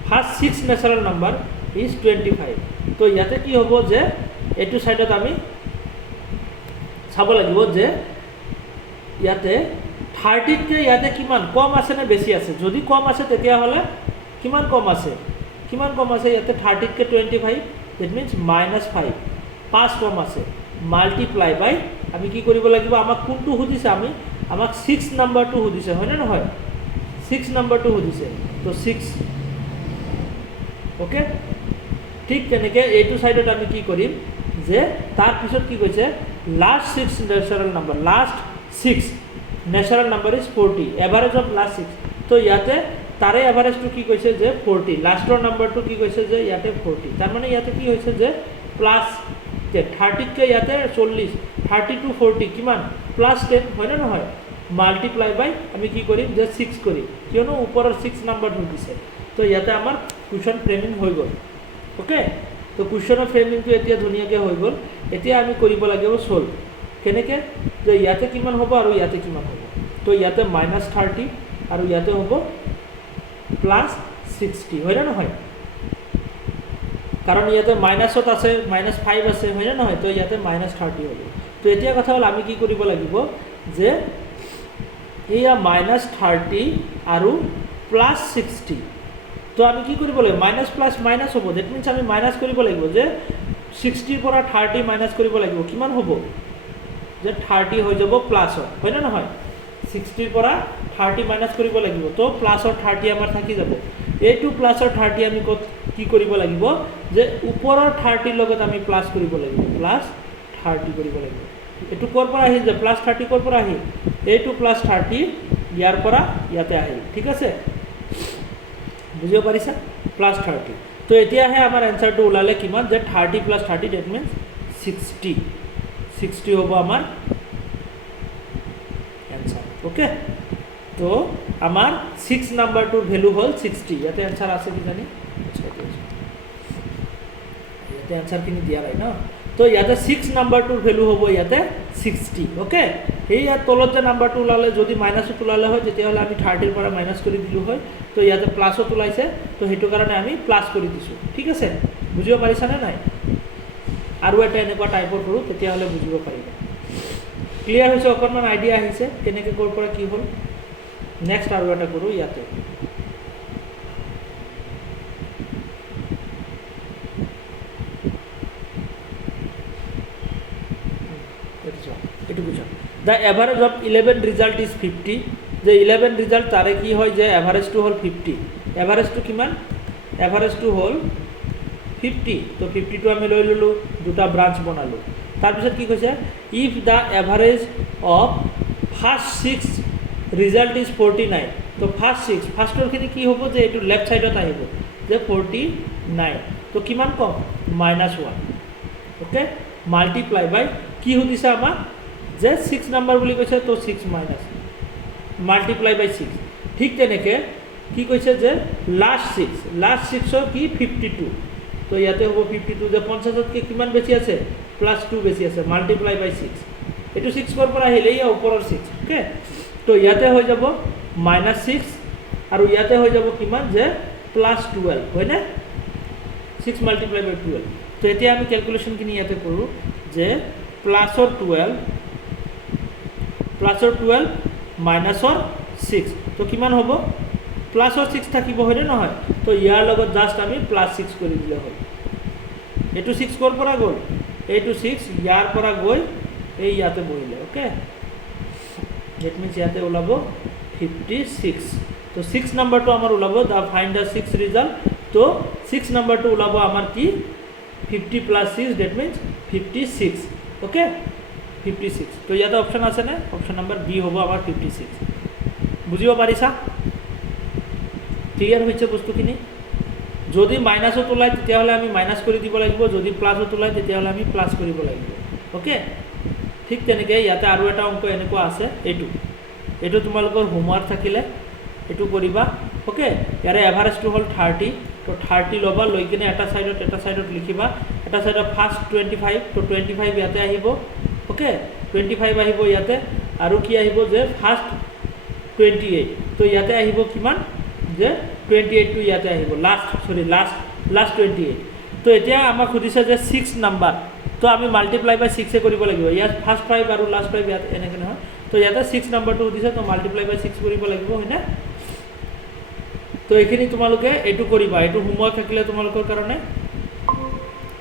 ফাৰ্ষ্ট 6 ন্যাচারাল নাম্বার ইজ 25 তো ইয়াতে কি হ'ব যে এইটো সাইডত আমি চাব লাগিব যে ইয়াতে 30 কে ইয়াতে কিমান কম আছে নে বেছি আছে যদি কম আছে তেতিয়া হলে কিমান কম আছে ইয়াতে 30 কে 25 that means -5 5 কম আছে মাল্টিপ্লাই বাই আমি কি কৰিব লাগিব আমাক কোনটো সুধিছে আমাক 6 নাম্বাৰটো সুধিছে হয় না নহয় 6 নাম্বাৰটো সুধিছে তো 6 ওকে ঠিক তেনেকৈ এইটো সাইডত আমি কি কৰিম যে তাৰ পিছত কি কৈছে last 6 natural number last 6 natural number is 40 average of last 6 তো ইয়াতে তাৰে এভাৰেজটো কি কৈছে যে 40 লাষ্টৰ নাম্বাৰটো কি কৈছে যে ইয়াতে 40 তাৰ মানে ইয়াতে কি হৈছে যে প্লাস 30 কে ইয়াতে 40 30 to 40 কিমান প্লাস 10 হয় না নহয় মাল্টিপ্লাই বাই আমি কি কৰিম যে 6 কৰিম কিয়নো ওপৰৰ 6 নাম্বাৰ দিছে তো ইয়াতে আমাৰ কুৱেশ্যন ফ্ৰেমিং হৈ গ'ল ওকে তো কুৱেশ্যনৰ ফ্ৰেমিংটো এতিয়া ধুনীয়াকৈ হৈ গ'ল এতিয়া আমি কৰিব লাগিব সলভ কেনেকৈ যে ইয়াতে কিমান হ'ব আৰু ইয়াতে কিমান হ'ব তো ইয়াতে -30 আৰু ইয়াতে হ'ব +60 হয় না নহয় কাৰণ ইয়াতে মাইনাছত আছে -5 আছে হয় না নহয় তো ইয়াতে -30 হ'ব তো এতিয়া কথা হ'ল আমি কি কৰিব লাগিব যে এয়া -30 আৰু +60 তো আমি কি কৰিব লাগিব মাইনাস প্লাস মাইনাস হ'ব দ্যাট মিন্স আমি মাইনাস কৰিব লাগিব যে 60 পৰা 30 মাইনাস কৰিব লাগিব কিমান হ'ব যে 30 হৈ যাব প্লাস হয় না নহয় 60 পৰা 30 মাইনাস কৰিব লাগিব তো প্লাসৰ 30 আমাৰ থাকি যাব এইটো প্লাসৰ 30 আমি কি কৰিব লাগিব যে ওপৰৰ 30 লগত আমি প্লাস কৰিব লাগিব প্লাস 30 কৰিব লাগিব এটো কৰ পৰা আহিল যে প্লাস 30 কৰ পৰা আহিল এইটো প্লাস 30 ইয়াৰ পৰা ইয়াতে আহিল ঠিক আছে বুজিব পাৰিছা প্লাস 30 তো এতিয়াহে আমাৰ এনসাৰটো ওলালে কিমান যে 30 + 30 দ্যাট মিন্স 60 হ'ব আমাৰ এনসাৰ ওকে তো আমাৰ 6 নাম্বাৰটোৰ ভ্যালু হ'ল 60 ইয়াতে এনসার আছে কি জানি ইয়াতে এনসারখিনি দিয়া নাই ন তো ইয়াতে 6 নাম্বাৰটোৰ ভ্যালু হ'ব ইয়াতে 60 ওকে এই ইয়াত তলত যে নাম্বাৰটো ওলালে যদি মাইনাছত ওলালে হয় তেতিয়াহ'লে আমি 30 ৰ পৰা মাইনাস কৰি দিলো হয় তো ইয়াতে প্লাসত ওলাইছে তো হেতু কাৰণে আমি প্লাস কৰি দিছো ঠিক আছে বুজিব পাৰিছা নে নাই আৰু এটা এনেকুৱা টাইপৰ কৰো তেতিয়াহ'লে বুজিব পাৰিবা ক্লিয়াৰ হৈছে অকণমান আইডিয়া আহিছে কেনেকৈ কৰ পৰা কি হ'ল নেক্সট আৰু এটা কৰো ইয়াতে The average of 11 result is 50 যে 11 result তাৰে কি হয় যে এভাৰেজ টু হ'ল 50 এভাৰেজ টু কিমান এভাৰেজ টু হ'ল 50 তো 50 টো আমি লৈ ললো দুটা ব্ৰাঞ্চ বনালো তাৰ পিছত কি কৈছে if the average of first 6 result is 49 তো ফাৰ্ষ্টৰ খিনি কি হ'ব যে এটো লেফট সাইডত আহিব যে 49 তো কিমান কম -1 ওকে মাল্টিপ্লাই বাই কি হতিছে আমাৰ যে 6 নাম্বাৰ বুলি কৈছে তো 6 মাইনাস মাল্টিপ্লাই বাই 6 ঠিক তেনেকৈ কি কৈছে যে লাষ্ট 6 কি 52 তো ইয়াতে হ'ব 52 যে 50 কে কিমান বেছি আছে +2 বেছি আছে মাল্টিপ্লাই বাই 6 এটো 6 কৰ পৰা আহিলে ইয়া ওপৰৰ 6 ওকে তো ইয়াতে হৈ যাব -6 আৰু ইয়াতে হৈ যাব কিমান যে +12 হয় না 6 মাল্টিপ্লাই বাই 12 তো এতিয়া আমি ক্যালকুলেশন কিনি ইয়াতে কৰো যে +12 প্লাছৰ 12 মাইনাছৰ 6 তো কিমান হ'ব প্লাছৰ 6 থাকিব হয়নে নহয় তো ইয়াৰ লগত জাষ্ট আমি +6 কৰি দিলে হ'ল এইটো 6 ক'ৰ পৰা গ'ল এইটো 6 ইয়াৰ পৰা গৈ এই ইয়াতে বহিলে ওকে দ্যাট মিন্স ইয়াতে ওলাব 56 তো 6 নাম্বাৰটো আমাৰ ওলাব দা ফাইন্ড দা 6 ৰিজাল্ট তো 6 নাম্বাৰটো ওলাব আমাৰ কি 50 + 6 দ্যাট মিন্স 56 ওকে 56 তো ইয়াতে অপশন আছে না অপশন নাম্বার বি হ'ব আমাৰ 56 বুজিব পাৰিছা ক্লিয়াৰ হৈছে বস্তুখিনি যদি মাইনাছত ওলায় তেতিয়াহ'লে আমি মাইনাছ কৰি দিব লাগিব যদি প্লাছত ওলায় তেতিয়াহ'লে আমি প্লাছ কৰিব লাগিব ওকে ঠিক তেনেকৈ ইয়াতে আৰু এটা অংক এনেকুৱা আছে এইটো তোমালোকৰ হোমৱৰ্ক থাকিলে এইটো কৰিবা ওকে ইয়াৰে এভাৰেজটো হ'ল 30 তো 30 ল'বা লৈ কিনে এটা সাইডত লিখিবা এটা সাইডত ফাৰ্ষ্ট 25 তো 25 ইয়াতে আহিব ওকে 25 আহিব ইয়াতে আৰু কি আহিব যে ফাৰ্ষ্ট 28 তো ইয়াতে আহিব কিমান যে 28 টো ইয়াতে আহিব লাষ্ট 28 তো এতিয়া আমাক সুধিছে যে 6 নাম্বাৰ তো আমি মাল্টিপ্লাই বাই 6 এ কৰিব লাগিব ইয়াত ফাৰ্ষ্ট 5 আৰু লাষ্ট 5 ইয়াত এনেকৈ নহয় তো ইয়াতে 6 নাম্বাৰটো সুধিছে তো মাল্টিপ্লাই বাই 6 কৰিব লাগিব হয়নে তো এইখিনি তোমালোকে এইটো কৰিবা এইটো হোমৱৰ্ক থাকিলে তোমালোকৰ কাৰণে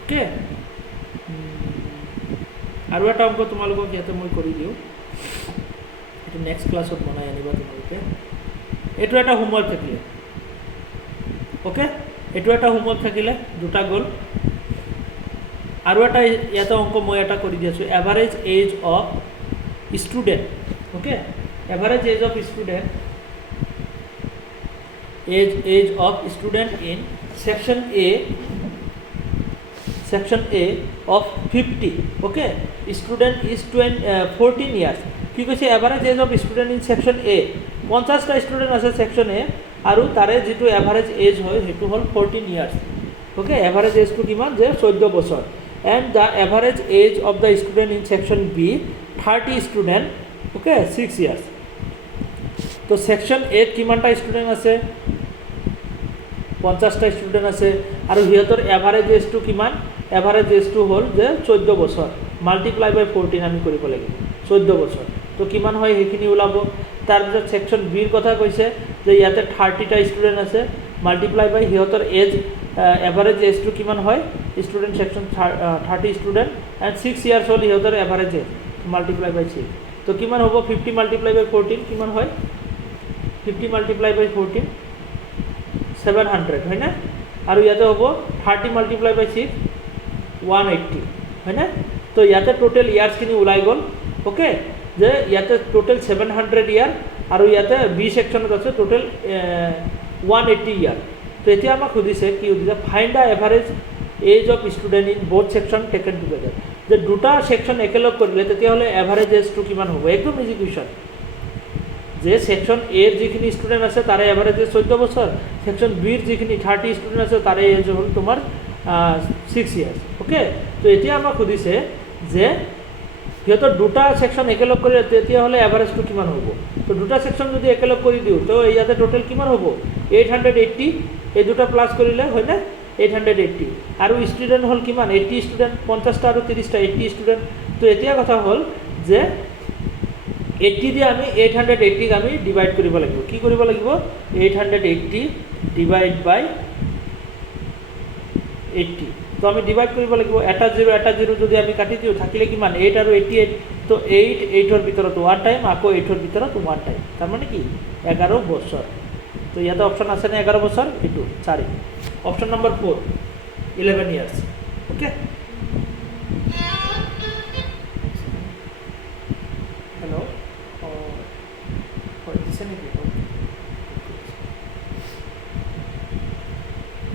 ওকে আৰু এটা অংক তোমালোকক ইয়াতে মই কৰি দিওঁ এইটো নেক্সট ক্লাছত বনাই আনিবা তোমালোকে এইটো এটা হোমৱৰ্ক থাকিলে ওকে এইটো এটা হোমৱৰ্ক থাকিলে দুটা গ'ল আৰু এটা ইয়াতে অংক মই এটা কৰি দি আছোঁ average age of student okay average age of student age of student in section A of 50 okay student is 14 years কি কৈছে average age of student in section A 50টা ষ্টুডেণ্ট আছে সেকশন A আৰু তাৰে যেটো এভাৰেজ এজ হয় হেতু হল 14 ইয়াৰ্স ওকে এভাৰেজ এজটো কিমান যে 14 বছৰ and the average age of the student in section B 30 student okay 6 years তো সেকশন A কিমানটা ষ্টুডেণ্ট আছে 50টা ষ্টুডেণ্ট আছে আৰু হিয়তৰ এভাৰেজ এজটো কিমান এভাৰেজ এজটো হ'ল যে 14 বছৰ মাল্টিপ্লাই বাই 14 আমি কৰিব লাগিব 14 বছৰ তো কিমান হয় হেখিনি ওলাব তাৰপিছত সেকশন বি ৰ কথা কৈছে যে ইয়াতে 30টা ষ্টুডেণ্ট আছে মাল্টিপ্লাই বাই হিয়তৰ এজ এভাৰেজ এজটো কিমান হয় student section 30 student and 6 years হ'ল হিয়তৰ এভাৰেজ এজ মাল্টিপ্লাই বাই 6 তো কিমান হ'ব 50 মাল্টিপ্লাই বাই 14 কিমান হয় 50 মাল্টিপ্লাই বাই 14 700 হয় না আৰু ইয়াতে হ'ব 30 মাল্টিপ্লাই বাই 6 180 হয় না তো ইয়াতে টোটাল ইয়ার্সখিনি ওলাই গ'ল ওকে যে ইয়াতে টোটাল 700 ইয়ার আৰু ইয়াতে বি সেকশনত আছে টোটাল 180 ইয়াৰ তো এতিয়া আমাক সুধিছে কি সুধিছে find the average age of student in both section taken together যে দুটা সেকশন একেলগ কৰিলে তেতিয়াহ'লে এভাৰেজ এজটো কিমান হ'ব একদম ইজি কুৱেশ্যন যে সেকশন এ ৰ যিখিনি ষ্টুডেণ্ট আছে তাৰে এভাৰেজ এজ 14 বছৰ সেকশন বি ৰ যিখিনি 30 ষ্টুডেণ্ট আছে তাৰে এজ হ'ল তোমাৰ 6 ইয়াৰ্স ওকে তো এতিয়া আমাক সুধিছে যে সিহঁতৰ দুটা সেকশন একেলগ কৰিলে তেতিয়াহ'লে এভাৰেজটো কিমান হ'ব তো দুটা সেকশন যদি একেলগ কৰি দিওঁ তো ইয়াতে টোটাল কিমান হ'ব 880 এই দুটা প্লাস কৰিলে হয় না 880 আৰু ষ্টুডেণ্ট হ'ল কিমান 80 ষ্টুডেণ্ট 50টা আৰু 30টা 80 ষ্টুডেণ্ট তো এতিয়া কথা হ'ল যে 80 দিয়ে আমি 880 ক আমি ডিভাইড কৰিব লাগিব কি কৰিব লাগিব 880 ডিভাইড বাই 80 তো আমি ডিভাইড কৰিব লাগিব এটা 0 যদি আমি কাটি দিও থাকিলে কিমান 8 আৰু 88 তো 8 ৰ ভিতৰত 1 টাইম আকৌ 8 ৰ ভিতৰত 1 টাইম তাৰ মানে কি 11 বছৰ তো ইয়াতে অপশন আছে না 11 বছৰ এটো 4 option number 4 11 years okay hello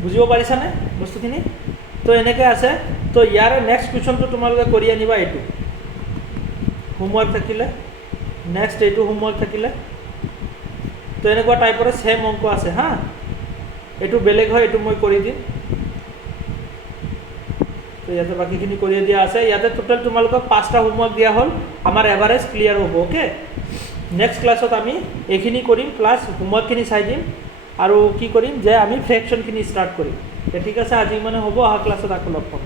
বুঝিব পাৰিছা নে বস্তুখিনি তো এনেকৈ আছে তো ইয়াৰ নেক্সট কুৱেশ্যনটো তোমালোকে কৰি আনিবা এইটো হোমৱৰ্ক থাকিলে নেক্সট এইটো হোমৱৰ্ক থাকিলে তো এনেকুৱা টাইপৰে সেম অংক আছে হা এইটো বেলেগ হয় এইটো মই কৰি দিম তো ইয়াতে বাকিখিনি কৰি দিয়া আছে ইয়াতে টোটাল তোমালোকক 5টা হোমৱৰ্ক দিয়া হ'ল আমাৰ এভাৰেজ ক্লিয়াৰ হ'ব ওকে নেক্সট ক্লাছত আমি এইখিনি কৰিম প্লাস হোমৱৰ্কখিনি চাই দিম আৰু কি কৰিম যে আমি ফ্ৰেকশনখিনি ষ্টাৰ্ট কৰিম ঠিক আছে আজি মানে হ'ব অহা ক্লাছত আকৌ লগ পাম